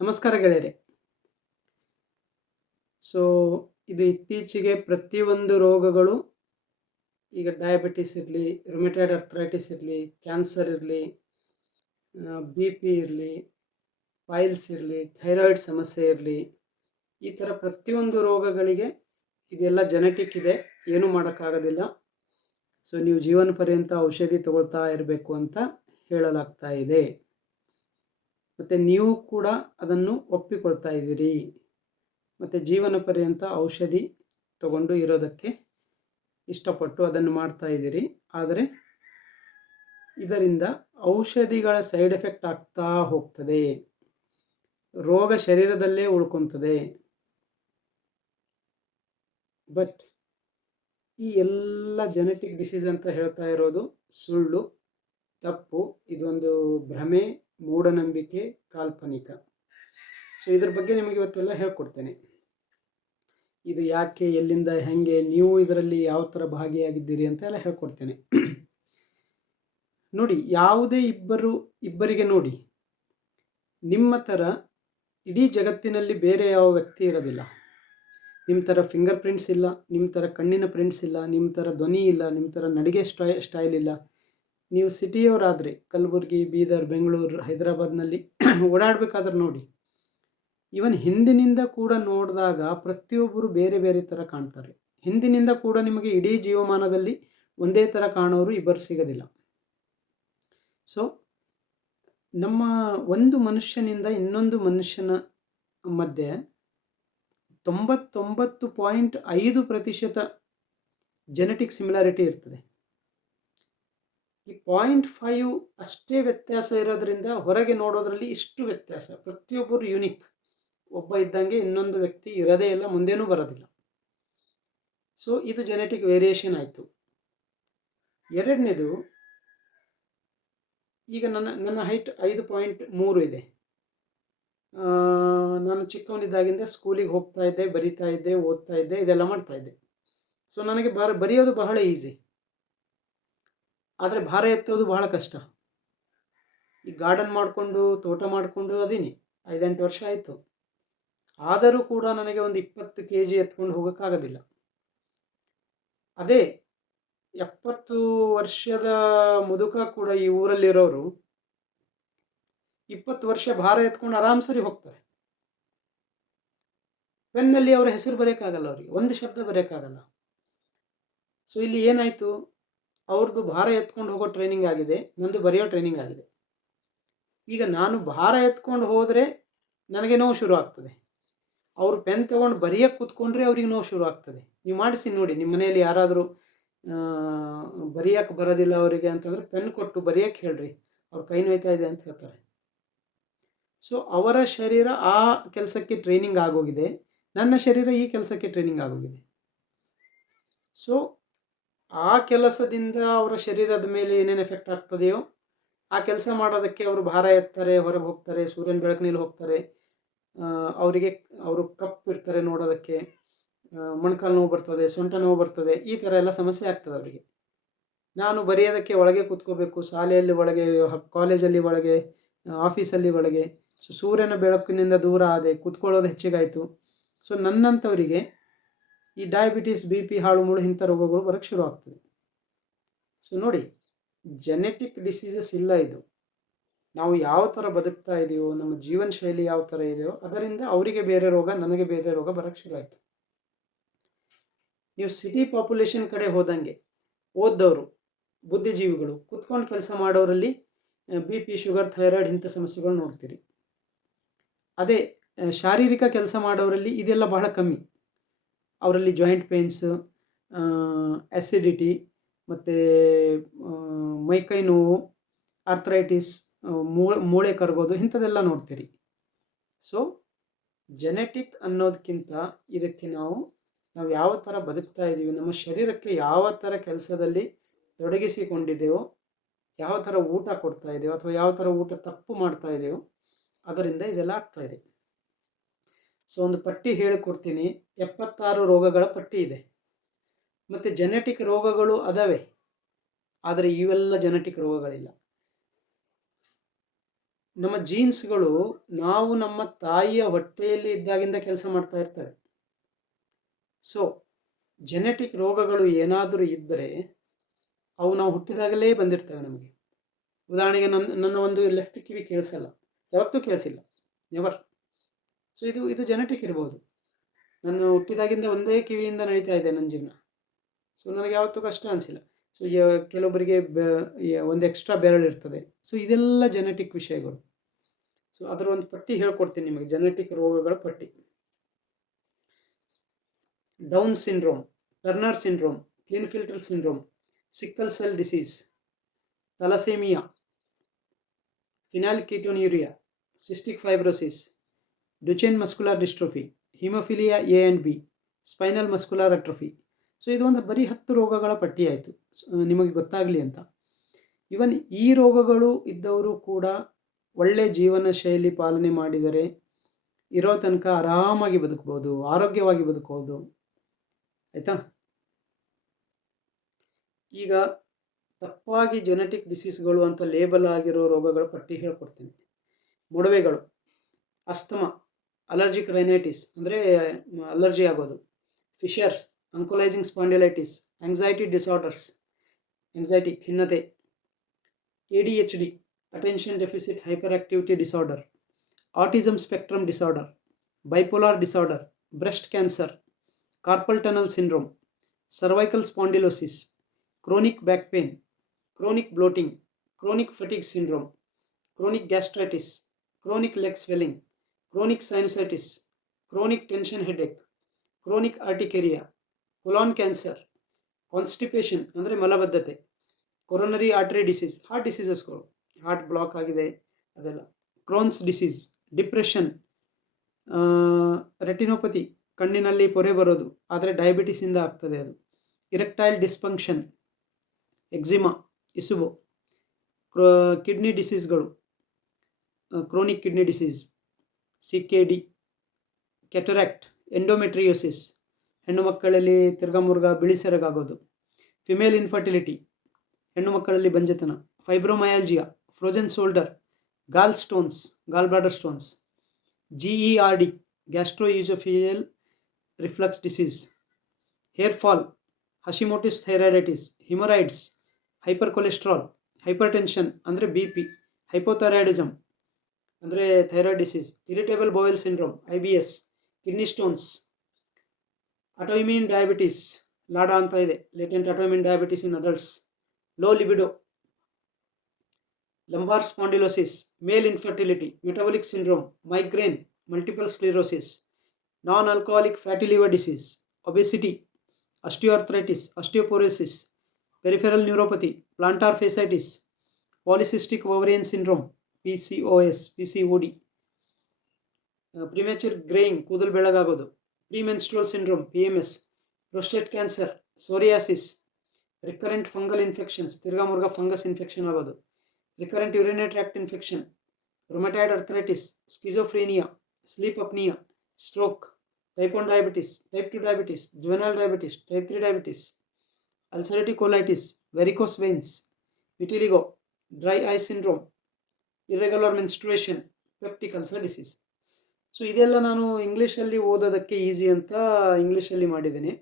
ನಮಸ್ಕಾರ ಗೆಳೆಯರೆ. ಸೊ ಇದು ಇತ್ತೀಚೆಗೆ ಪ್ರತಿಯೊಂದು ರೋಗಗಳು, ಈಗ ಡಯಾಬಿಟಿಸ್ ಇರಲಿ, ರುಮೆಟಾಯ್ಡ್ ಅರ್ಥ್ರೈಟಿಸ್ ಇರಲಿ, ಕ್ಯಾನ್ಸರ್ ಇರಲಿ, ಬಿ ಪಿ ಇರಲಿ, ಪೈಲ್ಸ್ ಇರಲಿ, ಥೈರಾಯ್ಡ್ ಸಮಸ್ಯೆ ಇರಲಿ, ಈ ಥರ ಪ್ರತಿಯೊಂದು ರೋಗಗಳಿಗೆ ಇದೆಲ್ಲ ಜೆನೆಟಿಕ್ ಇದೆ, ಏನೂ ಮಾಡೋಕ್ಕಾಗೋದಿಲ್ಲ. ಸೊ ನೀವು ಜೀವನ ಪರ್ಯಂತ ಔಷಧಿ ತಗೊಳ್ತಾ ಇರಬೇಕು ಅಂತ ಹೇಳಲಾಗ್ತಾ ಇದೆ. ಮತ್ತು ನೀವು ಕೂಡ ಅದನ್ನು ಒಪ್ಪಿಕೊಳ್ತಾ ಇದ್ದೀರಿ. ಮತ್ತು ಜೀವನ ಪರ್ಯಂತ ಔಷಧಿ ತಗೊಂಡು ಇರೋದಕ್ಕೆ ಇಷ್ಟಪಟ್ಟು ಅದನ್ನು ಮಾಡ್ತಾ ಇದ್ದೀರಿ. ಆದರೆ ಇದರಿಂದ ಔಷಧಿಗಳ ಸೈಡ್ ಎಫೆಕ್ಟ್ ಆಗ್ತಾ ಹೋಗ್ತದೆ, ರೋಗ ಶರೀರದಲ್ಲೇ ಉಳ್ಕೊತದೆ. ಬಟ್ ಈ ಎಲ್ಲ ಜೆನೆಟಿಕ್ ಡಿಸೀಸ್ ಅಂತ ಹೇಳ್ತಾ ಇರೋದು ಸುಳ್ಳು, ತಪ್ಪು. ಇದೊಂದು ಭ್ರಮೆ, ಮೂಢನಂಬಿಕೆ, ಕಾಲ್ಪನಿಕ. ಸೊ ಇದ್ರ ಬಗ್ಗೆ ನಿಮಗೆ ಇವತ್ತೆಲ್ಲ ಹೇಳ್ಕೊಡ್ತೇನೆ. ಇದು ಯಾಕೆ, ಎಲ್ಲಿಂದ, ಹೆಂಗೆ, ನೀವು ಇದರಲ್ಲಿ ಯಾವ ಥರ ಭಾಗಿಯಾಗಿದ್ದೀರಿ ಅಂತ ಎಲ್ಲ ಹೇಳ್ಕೊಡ್ತೇನೆ. ನೋಡಿ, ಯಾವುದೇ ಇಬ್ಬರಿಗೆ ನೋಡಿ, ನಿಮ್ಮ ಥರ ಇಡೀ ಜಗತ್ತಿನಲ್ಲಿ ಬೇರೆ ಯಾವ ವ್ಯಕ್ತಿ ಇರೋದಿಲ್ಲ. ನಿಮ್ಮ ಥರ ಫಿಂಗರ್ ಪ್ರಿಂಟ್ಸ್ ಇಲ್ಲ, ನಿಮ್ಮ ಥರ ಕಣ್ಣಿನ ಪ್ರಿಂಟ್ಸ್ ಇಲ್ಲ, ನಿಮ್ಮ ಥರ ಧ್ವನಿ ಇಲ್ಲ, ನಿಮ್ಮ ಥರ ನಡಿಗೆ ಸ್ಟೈಲ್ ಇಲ್ಲ. ನೀವು ಸಿಟಿಯವರಾದರೆ ಕಲಬುರಗಿ, ಬೀದರ್, ಬೆಂಗಳೂರು, ಹೈದರಾಬಾದ್ನಲ್ಲಿ ಓಡಾಡಬೇಕಾದ್ರೆ ನೋಡಿ, ಇವನ್ ಹಿಂದಿನಿಂದ ಕೂಡ ನೋಡಿದಾಗ ಪ್ರತಿಯೊಬ್ಬರು ಬೇರೆ ಬೇರೆ ಥರ ಕಾಣ್ತಾರೆ. ಹಿಂದಿನಿಂದ ಕೂಡ ನಿಮಗೆ ಇಡೀ ಜೀವಮಾನದಲ್ಲಿ ಒಂದೇ ಥರ ಕಾಣೋರು ಇಬ್ಬರು ಸಿಗೋದಿಲ್ಲ. ಸೊ ನಮ್ಮ ಒಂದು ಮನುಷ್ಯನಿಂದ ಇನ್ನೊಂದು ಮನುಷ್ಯನ ಮಧ್ಯೆ 99.5% ಜೆನೆಟಿಕ್ ಸಿಮಿಲಾರಿಟಿ ಇರ್ತದೆ. ಈ 0.5 ಅಷ್ಟೇ ವ್ಯತ್ಯಾಸ ಇರೋದ್ರಿಂದ ಹೊರಗೆ ನೋಡೋದ್ರಲ್ಲಿ ಇಷ್ಟು ವ್ಯತ್ಯಾಸ. ಪ್ರತಿಯೊಬ್ಬರು ಯುನಿಕ್, ಒಬ್ಬ ಇದ್ದಂಗೆ ಇನ್ನೊಂದು ವ್ಯಕ್ತಿ ಇರೋದೇ ಇಲ್ಲ, ಮುಂದೇನೂ ಬರೋದಿಲ್ಲ. ಸೊ ಇದು ಜೆನೆಟಿಕ್ ವೇರಿಯೇಷನ್ ಆಯಿತು. ಎರಡನೇದು, ಈಗ ನನ್ನ ಹೈಟ್ 5.3 ಇದೆ. ನಾನು ಚಿಕ್ಕವನಿದ್ದಾಗಿಂದ ಸ್ಕೂಲಿಗೆ ಹೋಗ್ತಾ ಇದ್ದೆ, ಬರಿತಾ ಇದ್ದೆ, ಓದ್ತಾ ಇದ್ದೆ, ಇದೆಲ್ಲ ಮಾಡ್ತಾ ಇದ್ದೆ. ಸೊ ನನಗೆ ಬರೆಯೋದು ಬಹಳ ಈಸಿ, ಆದರೆ ಭಾರ ಎತ್ತೋದು ಬಹಳ ಕಷ್ಟ. ಈ ಗಾರ್ಡನ್ ಮಾಡಿಕೊಂಡು, ತೋಟ ಮಾಡಿಕೊಂಡು ಅದೀನಿ, 5-8 ವರ್ಷ ಆಯಿತು. ಆದರೂ ಕೂಡ ನನಗೆ ಒಂದು 20 kg ಎತ್ಕೊಂಡು ಹೋಗೋಕ್ಕಾಗೋದಿಲ್ಲ. ಅದೇ 70 ವರ್ಷದ ಮುದುಕ ಕೂಡ ಈ ಊರಲ್ಲಿರೋರು 20 ವರ್ಷ ಭಾರ ಎತ್ಕೊಂಡು ಆರಾಮ್ ಸರಿ ಹೋಗ್ತಾರೆ. ಪೆನ್ನಲ್ಲಿ ಅವರ ಹೆಸರು ಬರೆಯೋಕ್ಕಾಗಲ್ಲ, ಅವರಿಗೆ ಒಂದು ಶಬ್ದ ಬರೆಯೋಕ್ಕಾಗಲ್ಲ. ಸೊ ಇಲ್ಲಿ ಏನಾಯಿತು, ಅವ್ರದ್ದು ಭಾರ ಎತ್ಕೊಂಡು ಹೋಗೋ ಟ್ರೈನಿಂಗ್ ಆಗಿದೆ, ನಂದು ಬರೆಯೋ ಟ್ರೈನಿಂಗ್ ಆಗಿದೆ. ಈಗ ನಾನು ಭಾರ ಎತ್ಕೊಂಡು ಹೋದರೆ ನನಗೆ ನೋವು ಶುರು ಆಗ್ತದೆ. ಅವರು ಪೆನ್ ತೊಗೊಂಡು ಬರೆಯೋಕ್ಕೆ ಕೂತ್ಕೊಂಡ್ರೆ ಅವ್ರಿಗೆ ನೋವು ಶುರು ಆಗ್ತದೆ. ನೀವು ಮಾಡಿಸಿ ನೋಡಿ, ನಿಮ್ಮ ಮನೆಯಲ್ಲಿ ಯಾರಾದರೂ ಬರೆಯೋಕ್ಕೆ ಬರೋದಿಲ್ಲ ಅವರಿಗೆ ಅಂತಂದರೆ ಪೆನ್ ಕೊಟ್ಟು ಬರೆಯೋಕ್ಕೆ ಹೇಳ್ರಿ, ಅವ್ರ ಕೈ ನೋಯ್ತಾ ಇದೆ ಅಂತ ಹೇಳ್ತಾರೆ. ಸೊ ಅವರ ಶರೀರ ಆ ಕೆಲಸಕ್ಕೆ ಟ್ರೈನಿಂಗ್ ಆಗೋಗಿದೆ, ನನ್ನ ಶರೀರ ಈ ಕೆಲಸಕ್ಕೆ ಟ್ರೈನಿಂಗ್ ಆಗೋಗಿದೆ. ಸೊ ಆ ಕೆಲಸದಿಂದ ಅವರ ಶರೀರದ ಮೇಲೆ ಏನೇನು ಎಫೆಕ್ಟ್ ಆಗ್ತದೆಯೋ ಆ ಕೆಲಸ ಮಾಡೋದಕ್ಕೆ ಅವರು ಭಾರ ಎತ್ತಾರೆ, ಹೊರಗೆ ಹೋಗ್ತಾರೆ, ಸೂರ್ಯನ ಬೆಳಕಿನಲ್ಲಿ ಹೋಗ್ತಾರೆ, ಅವರು ಕಪ್ಪು ಇರ್ತಾರೆ ನೋಡೋದಕ್ಕೆ, ಮೊಣಕಾಲು ನೋವು ಬರ್ತದೆ, ಸೊಂಟ ನೋವು ಬರ್ತದೆ, ಈ ಥರ ಎಲ್ಲ ಸಮಸ್ಯೆ ಆಗ್ತದೆ ಅವರಿಗೆ. ನಾನು ಬರೆಯೋದಕ್ಕೆ ಒಳಗೆ ಕೂತ್ಕೋಬೇಕು, ಶಾಲೆಯಲ್ಲಿ ಒಳಗೆ, ಕಾಲೇಜಲ್ಲಿ ಒಳಗೆ, ಆಫೀಸಲ್ಲಿ ಒಳಗೆ. ಸೊ ಸೂರ್ಯನ ಬೆಳಕಿನಿಂದ ದೂರ ಆದೆ, ಕೂತ್ಕೊಳ್ಳೋದು ಹೆಚ್ಚಿಗಾಯಿತು. ಸೊ ನನ್ನಂಥವರಿಗೆ ಈ ಡಯಾಬಿಟಿಸ್, ಬಿ ಪಿ, ಹಾಳು ಮೂಳು ಇಂಥ ರೋಗಗಳು ಬರೋಕ್ಕೆ ಶುರು ಆಗ್ತದೆ. ಸೊ ನೋಡಿ, ಜೆನೆಟಿಕ್ ಡಿಸೀಸಸ್ ಇಲ್ಲ. ಇದು ನಾವು ಯಾವ ಥರ ಬದುಕ್ತಾ ಇದೀವೋ, ನಮ್ಮ ಜೀವನ ಶೈಲಿ ಯಾವ ಥರ ಇದೆಯೋ ಅದರಿಂದ ಅವರಿಗೆ ಬೇರೆ ರೋಗ, ನನಗೆ ಬೇರೆ ರೋಗ ಬರೋಕ್ಕೆ ಶುರು ಆಯಿತು. ನೀವು ಸಿಟಿ ಪಾಪ್ಯುಲೇಷನ್ ಕಡೆ ಹೋದಂಗೆ ಓದ್ದವರು, ಬುದ್ಧಿಜೀವಿಗಳು, ಕುತ್ಕೊಂಡು ಕೆಲಸ ಮಾಡೋರಲ್ಲಿ ಬಿ ಪಿ, ಶುಗರ್, ಥೈರಾಯ್ಡ್ ಇಂಥ ಸಮಸ್ಯೆಗಳು ನೋಡ್ತೀರಿ. ಅದೇ ಶಾರೀರಿಕ ಕೆಲಸ ಮಾಡೋರಲ್ಲಿ ಇದೆಲ್ಲ ಬಹಳ ಕಮ್ಮಿ. ಅವರಲ್ಲಿ ಜಾಯಿಂಟ್ ಪೇನ್ಸ್, ಆ್ಯಸಿಡಿಟಿ, ಮತ್ತು ಮೈಕೈ ನೋವು, ಆರ್ಥ್ರೈಟಿಸ್, ಮೂಳೆ ಕರಗೋದು, ಇಂಥದ್ದೆಲ್ಲ ನೋಡ್ತೀರಿ. ಸೊ ಜೆನೆಟಿಕ್ ಅನ್ನೋದಕ್ಕಿಂತ ಇದಕ್ಕೆ ನಾವು ಯಾವ ಥರ ಬದುಕ್ತಾ ಇದ್ದೀವಿ, ನಮ್ಮ ಶರೀರಕ್ಕೆ ಯಾವ ಥರ ಕೆಲಸದಲ್ಲಿ ತೊಡಗಿಸಿಕೊಂಡಿದ್ದೇವೋ, ಯಾವ ಥರ ಊಟ ಕೊಡ್ತಾ ಇದೆಯೋ ಅಥವಾ ಯಾವ ಥರ ಊಟ ತಪ್ಪು ಮಾಡ್ತಾ ಇದೆಯೋ ಅದರಿಂದ ಇದೆಲ್ಲ ಆಗ್ತಾ ಇದೆ. ಸೊ ಒಂದು ಪಟ್ಟಿ ಹೇಳಿಕೊಡ್ತೀನಿ, 76 ರೋಗಗಳ ಪಟ್ಟಿ ಇದೆ. ಮತ್ತು ಜೆನೆಟಿಕ್ ರೋಗಗಳು ಅದಾವೆ, ಆದರೆ ಇವೆಲ್ಲ ಜೆನೆಟಿಕ್ ರೋಗಗಳಿಲ್ಲ. ನಮ್ಮ ಜೀನ್ಸ್ಗಳು ನಾವು ನಮ್ಮ ತಾಯಿಯ ಹೊಟ್ಟೆಯಲ್ಲಿ ಇದ್ದಾಗಿಂದ ಕೆಲಸ ಮಾಡ್ತಾ ಇರ್ತವೆ. ಸೊ ಜೆನೆಟಿಕ್ ರೋಗಗಳು ಏನಾದರೂ ಇದ್ದರೆ ಅವು ನಾವು ಹುಟ್ಟಿದಾಗಲೇ ಬಂದಿರ್ತವೆ ನಮಗೆ. ಉದಾಹರಣೆಗೆ ನನ್ನ ಒಂದು ಲೆಫ್ಟ್ ಕಿವಿ ಕೇಳಿಸಲ್ಲ, ಯಾವತ್ತೂ ಕೇಳಿಸಿಲ್ಲ, ನೆವರ್. ಸೊ ಇದು ಜೆನೆಟಿಕ್ ಇರ್ಬೋದು. ನಾನು ಹುಟ್ಟಿದಾಗಿಂದ ಒಂದೇ ಕಿವಿಯಿಂದ ನಡೀತಾ ಇದೆ ನನ್ನ ಜೀವನ. ಸೊ ನನಗೆ ಯಾವತ್ತೂ ಕಷ್ಟ ಅನಿಸಿಲ್ಲ. ಸೊ ಕೆಲವೊಬ್ಬರಿಗೆ ಒಂದು ಎಕ್ಸ್ಟ್ರಾ ಬೆರಳು ಇರ್ತದೆ. ಸೊ ಇದೆಲ್ಲ ಜೆನೆಟಿಕ್ ವಿಷಯಗಳು. ಸೊ ಅದರ ಒಂದು ಪಟ್ಟಿ ಹೇಳ್ಕೊಡ್ತೀನಿ ನಿಮಗೆ, ಜೆನೆಟಿಕ್ ರೋಗಗಳ ಪಟ್ಟಿ. Down syndrome, Turner syndrome, Klinefelter syndrome, sickle cell disease, thalassemia, phenylketonuria, cystic fibrosis, Duchenne muscular dystrophy, hemophilia A and B, spinal muscular atrophy. So ಇದು ಒಂದು ಬರೀ 10 ರೋಗಗಳ ಪಟ್ಟಿ ಆಯಿತು, ನಿಮಗೆ ಗೊತ್ತಾಗಲಿ ಅಂತ. ಇವನ್ ಈ ರೋಗಗಳು ಇದ್ದವರು ಕೂಡ ಒಳ್ಳೆ ಜೀವನ ಶೈಲಿ ಪಾಲನೆ ಮಾಡಿದರೆ ಇರೋ ತನಕ ಆರಾಮಾಗಿ ಬದುಕ್ಬೋದು, ಆರೋಗ್ಯವಾಗಿ ಬದುಕ್ಬೋದು. ಆಯಿತಾ? ಈಗ ತಪ್ಪಾಗಿ ಜೆನೆಟಿಕ್ ಡಿಸೀಸ್ಗಳು ಅಂತ ಲೇಬಲ್ ಆಗಿರೋ ರೋಗಗಳ ಪಟ್ಟಿ ಹೇಳ್ಕೊಡ್ತೀನಿ. ಮೊಡವೆಗಳು, ಅಸ್ತಮಾ, ಅಲರ್ಜಿಕ್ ರೈನೈಟಿಸ್ ಅಂದರೆ ಅಲರ್ಜಿ ಆಗೋದು, fissures, ankylosing spondylitis, anxiety disorders, anxiety ಖಿನ್ನತೆ, ADHD, attention deficit hyperactivity disorder, autism spectrum disorder, bipolar disorder, breast cancer, carpal tunnel syndrome, cervical spondylosis, chronic back pain, chronic bloating, chronic fatigue syndrome, chronic gastritis, chronic leg swelling, chronic sinusitis, chronic tension headache, chronic urticaria, colon cancer, constipation ಅಂದರೆ ಮಲಬದ್ಧತೆ, coronary artery disease, heart ಡಿಸೀಸಸ್ಗಳು, heart block ಆಗಿದೆ ಅದೆಲ್ಲ, crowns disease, depression, retinopathy, ಕಣ್ಣಿನಲ್ಲಿ ಪೊರೆ ಬರೋದು ಆದರೆ ಡಯಾಬಿಟಿಸಿಂದ ಆಗ್ತದೆ ಅದು, ಇರೆಕ್ಟೈಲ್ ಡಿಸ್ಫಂಕ್ಷನ್, ಎಕ್ಸಿಮಾ, ಇಸುಬು, ಕಿಡ್ನಿ ಡಿಸೀಸ್ಗಳು, chronic kidney disease, CKD, cataract, endometriosis, ಹೆಣ್ಣು ಮಕ್ಕಳಲ್ಲಿ ತಿರ್ಗಾಮುರ್ಗ ಬಿಳಿ ಸೆರಗಾಗೋದು, ಫಿಮೇಲ್ ಇನ್ಫರ್ಟಿಲಿಟಿ, ಹೆಣ್ಣು ಮಕ್ಕಳಲ್ಲಿ ಬಂಜೆತನ, fibromyalgia, frozen shoulder, gallstones, gallbladder stones, GERD, gastroesophageal reflux disease, hair fall, Hashimoto's thyroiditis, hemorrhoids, hyper cholesterol, hypertension ಅಂದರೆ BP, ಹೈಪೋಥೈರಾಯ್ಡಿಸಮ್ ಅಂದರೆ thyroid disease, irritable bowel syndrome, IBS, kidney stones, autoimmune diabetes, LADA ಅಂತ ಇದೆ, latent autoimmune diabetes in adults, low ಲಿಬಿಡೋ, lumbar spondylosis, male infertility, metabolic syndrome, migraine, multiple sclerosis, non alcoholic fatty liver disease, obesity, osteoarthritis, osteoporosis, peripheral neuropathy, plantar fasciitis, polycystic ovarian syndrome, PCOS, PCOD, premature greying, ಕೂದಲು ಬೆಳಗಾಗೋದು, premenstrual syndrome, PMS, prostate cancer, psoriasis, recurrent fungal infections, ತಿರ್ಗಾಮುರ್ಗ fungus infection ಆಗೋದು, recurrent urinary tract infection, rheumatoid arthritis, schizophrenia, sleep apnea, stroke, type 1 diabetes, type 2 diabetes, juvenile diabetes, type 3 diabetes, ulcerative colitis, varicose veins, vitiligo, dry I syndrome, irregular menstruation, peptic ulcer disease. So ಇದೆಲ್ಲ ನಾನು ಇಂಗ್ಲೀಷಲ್ಲಿ ಓದೋದಕ್ಕೆ easy ಅಂತ ಇಂಗ್ಲೀಷಲ್ಲಿ ಮಾಡಿದ್ದೀನಿ.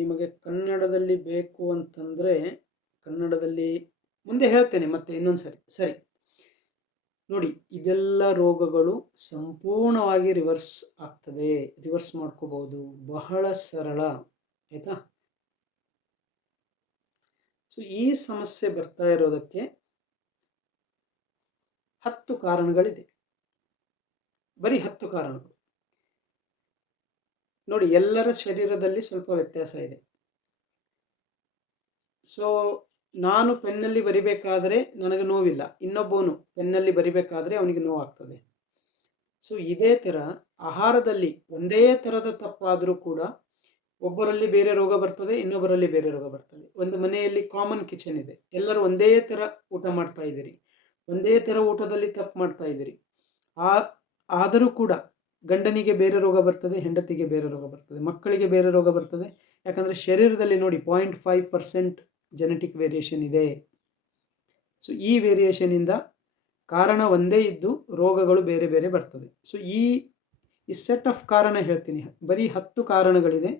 ನಿಮಗೆ ಕನ್ನಡದಲ್ಲಿ ಬೇಕು ಅಂತಂದರೆ ಕನ್ನಡದಲ್ಲಿ ಮುಂದೆ ಹೇಳ್ತೇನೆ ಮತ್ತೆ ಇನ್ನೊಂದು ಸರಿ. ನೋಡಿ, ಇದೆಲ್ಲ ರೋಗಗಳು ಸಂಪೂರ್ಣವಾಗಿ ರಿವರ್ಸ್ ಆಗ್ತದೆ, ರಿವರ್ಸ್ ಮಾಡ್ಕೋಬಹುದು, ಬಹಳ ಸರಳ. ಆಯ್ತಾ? ಸೊ ಈ ಸಮಸ್ಯೆ ಬರ್ತಾ ಇರೋದಕ್ಕೆ 10 ಕಾರಣಗಳಿದೆ, ಬರೀ 10 ಕಾರಣಗಳು. ನೋಡಿ, ಎಲ್ಲರ ಶರೀರದಲ್ಲಿ ಸ್ವಲ್ಪ ವ್ಯತ್ಯಾಸ ಇದೆ. ಸೊ ನಾನು ಪೆನ್ನಲ್ಲಿ ಬರಿಬೇಕಾದ್ರೆ ನನಗೆ ನೋವಿಲ್ಲ, ಇನ್ನೊಬ್ಬವನು ಪೆನ್ನಲ್ಲಿ ಬರಿಬೇಕಾದ್ರೆ ಅವನಿಗೆ ನೋವಾಗ್ತದೆ. ಸೊ ಇದೇ ಥರ ಆಹಾರದಲ್ಲಿ ಒಂದೇ ಥರದ ತಪ್ಪಾದರೂ ಕೂಡ ಒಬ್ಬರಲ್ಲಿ ಬೇರೆ ರೋಗ ಬರ್ತದೆ, ಇನ್ನೊಬ್ಬರಲ್ಲಿ ಬೇರೆ ರೋಗ ಬರ್ತದೆ. ಒಂದು ಮನೆಯಲ್ಲಿ ಕಾಮನ್ ಕಿಚನ್ ಇದೆ, ಎಲ್ಲರೂ ಒಂದೇ ಥರ ಊಟ ಮಾಡ್ತಾ ಇದ್ದೀರಿ, ಒಂದೇ ಥರ ಊಟದಲ್ಲಿ ತಪ್ಪು ಮಾಡ್ತಾ ಇದ್ದೀರಿ. ಆದರೂ ಕೂಡ ಗಂಡನಿಗೆ ಬೇರೆ ರೋಗ ಬರ್ತದೆ, ಹೆಂಡತಿಗೆ ಬೇರೆ ರೋಗ ಬರ್ತದೆ, ಮಕ್ಕಳಿಗೆ ಬೇರೆ ರೋಗ ಬರ್ತದೆ. ಯಾಕಂದರೆ ಶರೀರದಲ್ಲಿ ನೋಡಿ 0.5% ಜೆನೆಟಿಕ್ ವೇರಿಯೇಷನ್ ಇದೆ. ಸೊ ಈ ವೇರಿಯೇಷನಿಂದ ಕಾರಣ ಒಂದೇ ಇದ್ದು ರೋಗಗಳು ಬೇರೆ ಬೇರೆ ಬರ್ತದೆ. ಸೊ ಈ ಸೆಟ್ ಆಫ್ ಕಾರಣ ಹೇಳ್ತೀನಿ, ಬರೀ 10 ಕಾರಣಗಳಿದೆ.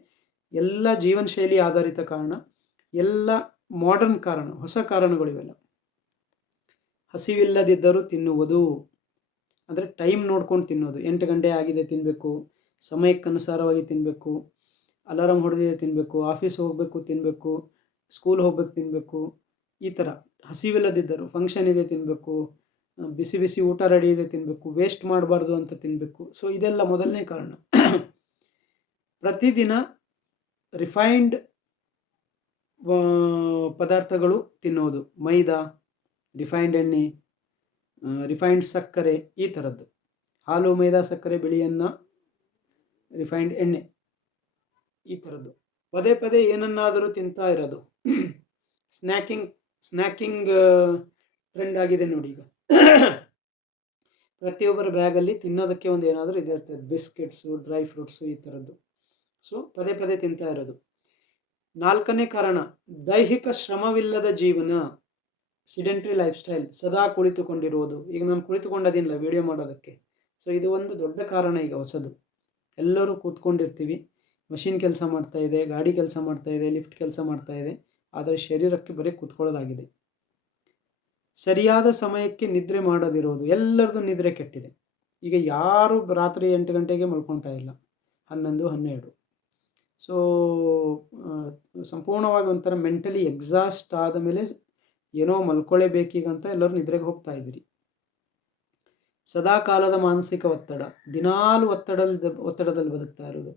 ಎಲ್ಲ ಜೀವನ ಶೈಲಿ ಆಧಾರಿತ ಕಾರಣ, ಎಲ್ಲ ಮಾಡರ್ನ್ ಕಾರಣ, ಹೊಸ ಕಾರಣಗಳಿವೆಲ್ಲ. ಹಸಿವಿಲ್ಲದಿದ್ದರೂ ತಿನ್ನುವುದು, ಅಂದರೆ ಟೈಮ್ ನೋಡ್ಕೊಂಡು ತಿನ್ನೋದು. 8 ಗಂಟೆ ಆಗಿದೆ ತಿನ್ನಬೇಕು, ಸಮಯಕ್ಕನುಸಾರವಾಗಿ ತಿನ್ನಬೇಕು, ಅಲಾರಾಮ್ ಹೊಡೆದಿದೆ ತಿನ್ನಬೇಕು, ಆಫೀಸ್ ಹೋಗಬೇಕು ತಿನ್ನಬೇಕು, ಸ್ಕೂಲ್ ಹೋಗ್ಬೇಕು ತಿನ್ನಬೇಕು, ಈ ಥರ. ಹಸಿವಿಲ್ಲದಿದ್ದರು, ಫಂಕ್ಷನ್ ಇದೆ ತಿನ್ನಬೇಕು, ಬಿಸಿ ಬಿಸಿ ಊಟ ರೆಡಿ ಇದೆ ತಿನ್ನಬೇಕು, ವೇಸ್ಟ್ ಮಾಡಬಾರ್ದು ಅಂತ ತಿನ್ನಬೇಕು. ಸೊ ಇದೆಲ್ಲ ಮೊದಲನೇ ಕಾರಣ. ಪ್ರತಿದಿನ ರಿಫೈನ್ಡ್ ಪದಾರ್ಥಗಳು ತಿನ್ನೋದು, ಮೈದಾ, ರಿಫೈನ್ಡ್ ಎಣ್ಣೆ, ರಿಫೈನ್ಡ್ ಸಕ್ಕರೆ, ಈ ಥರದ್ದು. ಹಾಲು, ಮೈದಾ, ಸಕ್ಕರೆ, ಬಿಳಿ ಅನ್ನ, ರಿಫೈನ್ಡ್ ಎಣ್ಣೆ, ಈ ಥರದ್ದು. ಪದೇ ಪದೇ ಏನನ್ನಾದರೂ ತಿಂತಾ ಇರೋದು. ಸ್ನ್ಯಾಕಿಂಗ್ ಟ್ರೆಂಡ್ ಆಗಿದೆ ನೋಡಿ ಈಗ. ಪ್ರತಿಯೊಬ್ಬರ ಬ್ಯಾಗಲ್ಲಿ ತಿನ್ನೋದಕ್ಕೆ ಒಂದು ಏನಾದರೂ ಇದೆ ಇರ್ತದೆ, ಬಿಸ್ಕೆಟ್ಸು, ಡ್ರೈ ಫ್ರೂಟ್ಸು, ಈ ಥರದ್ದು. ಸೊ ಪದೇ ಪದೇ ತಿಂತಾ ಇರೋದು. 4ನೇ ಕಾರಣ, ದೈಹಿಕ ಶ್ರಮವಿಲ್ಲದ ಜೀವನ, ಸಿಡೆಂಟ್ರಿ ಲೈಫ್ ಸ್ಟೈಲ್, ಸದಾ ಕುಳಿತುಕೊಂಡಿರುವುದು. ಈಗ ನಾನು ಕುಳಿತುಕೊಂಡದಿಲ್ಲ ವಿಡಿಯೋ ಮಾಡೋದಕ್ಕೆ. ಸೊ ಇದು ಒಂದು ದೊಡ್ಡ ಕಾರಣ ಈಗ ಹೊಸದು. ಎಲ್ಲರೂ ಕೂತ್ಕೊಂಡಿರ್ತೀವಿ, ಮಷಿನ್ ಕೆಲಸ ಮಾಡ್ತಾ ಇದೆ, ಗಾಡಿ ಕೆಲಸ ಮಾಡ್ತಾ ಇದೆ, ಲಿಫ್ಟ್ ಕೆಲಸ ಮಾಡ್ತಾ ಇದೆ, ಆದರೆ ಶರೀರಕ್ಕೆ ಬರೀ ಕೂತ್ಕೊಳ್ಳೋದಾಗಿದೆ. ಸರಿಯಾದ ಸಮಯಕ್ಕೆ ನಿದ್ರೆ ಮಾಡದಿರೋದು, ಎಲ್ಲರದ್ದು ನಿದ್ರೆ ಕೆಟ್ಟಿದೆ. ಈಗ ಯಾರು ರಾತ್ರಿ 8 ಗಂಟೆಗೆ ಮಲ್ಕೊಳ್ತಾ ಇಲ್ಲ, 11, 12. ಸೊ ಸಂಪೂರ್ಣವಾಗಿ ಒಂಥರ ಮೆಂಟಲಿ ಎಕ್ಸಾಸ್ಟ್ ಆದ ಮೇಲೆ ಏನೋ ಮಲ್ಕೊಳ್ಳೇಬೇಕೀಗಂತ ಎಲ್ಲರೂ ನಿದ್ರೆಗೆ ಹೋಗ್ತಾ ಇದ್ದೀರಿ. ಸದಾ ಕಾಲದ ಮಾನಸಿಕ ಒತ್ತಡ, ದಿನಾಲು ಒತ್ತಡದಲ್ಲಿ ಬದುಕ್ತಾ ಇರೋದು.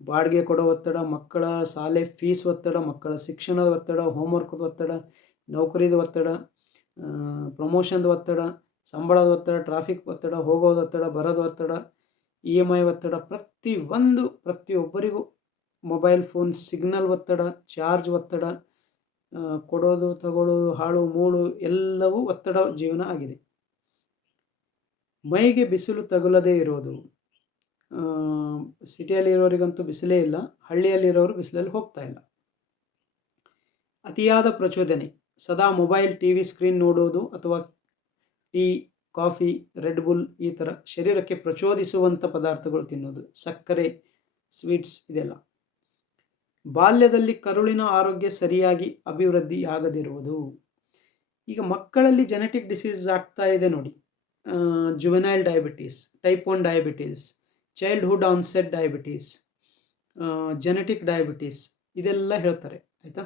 ಬಾಡಿಗೆ ಕೊಡೋ ಒತ್ತಡ, ಮಕ್ಕಳ ಶಾಲೆ ಫೀಸ್ ಒತ್ತಡ, ಮಕ್ಕಳ ಶಿಕ್ಷಣದ ಒತ್ತಡ, ಹೋಮ್ವರ್ಕ್ದ ಒತ್ತಡ, ನೌಕರಿದ ಒತ್ತಡ, ಪ್ರಮೋಷನ್ದ ಒತ್ತಡ, ಸಂಬಳದ ಒತ್ತಡ, ಟ್ರಾಫಿಕ್ ಒತ್ತಡ, ಹೋಗೋದು ಒತ್ತಡ, ಬರೋದು ಒತ್ತಡ, EMI ಒತ್ತಡ, ಪ್ರತಿಯೊಬ್ಬರಿಗೂ ಮೊಬೈಲ್ ಫೋನ್ ಸಿಗ್ನಲ್ ಒತ್ತಡ, ಚಾರ್ಜ್ ಒತ್ತಡ, ಕೊಡೋದು ತಗೊಳ್ಳೋದು, ಹಾಳು ಮೂಳು ಎಲ್ಲವೂ ಒತ್ತಡ ಜೀವನ ಆಗಿದೆ. ಮೈಗೆ ಬಿಸಿಲು ತಗುಲದೇ ಇರೋದು, ಸಿಟಿಯಲ್ಲಿರೋರಿಗಂತೂ ಬಿಸಿಲೇ ಇಲ್ಲ, ಹಳ್ಳಿಯಲ್ಲಿರೋರು ಬಿಸಿಲಲ್ಲಿ ಹೋಗ್ತಾ ಇಲ್ಲ. ಅತಿಯಾದ ಪ್ರಚೋದನೆ, ಸದಾ ಮೊಬೈಲ್, TV ಸ್ಕ್ರೀನ್ ನೋಡೋದು, ಅಥವಾ ಟೀ, ಕಾಫಿ, ರೆಡ್ ಬುಲ್, ಈ ಥರ ಶರೀರಕ್ಕೆ ಪ್ರಚೋದಿಸುವಂಥ ಪದಾರ್ಥಗಳು ತಿನ್ನೋದು, ಸಕ್ಕರೆ, ಸ್ವೀಟ್ಸ್, ಇದೆಲ್ಲ. ಬಾಲ್ಯದಲ್ಲಿ ಕರುಳಿನ ಆರೋಗ್ಯ ಸರಿಯಾಗಿ ಅಭಿವೃದ್ಧಿಯಾಗದಿರುವುದು. ಈಗ ಮಕ್ಕಳಲ್ಲಿ ಜೆನೆಟಿಕ್ ಡಿಸೀಸ್ ಆಗ್ತಾ ಇದೆ ನೋಡಿ. Juvenile diabetes, type 1 diabetes, childhood onset diabetes, genetic diabetes, ಇದೆಲ್ಲ ಹೇಳ್ತಾರೆ, ಆಯಿತಾ.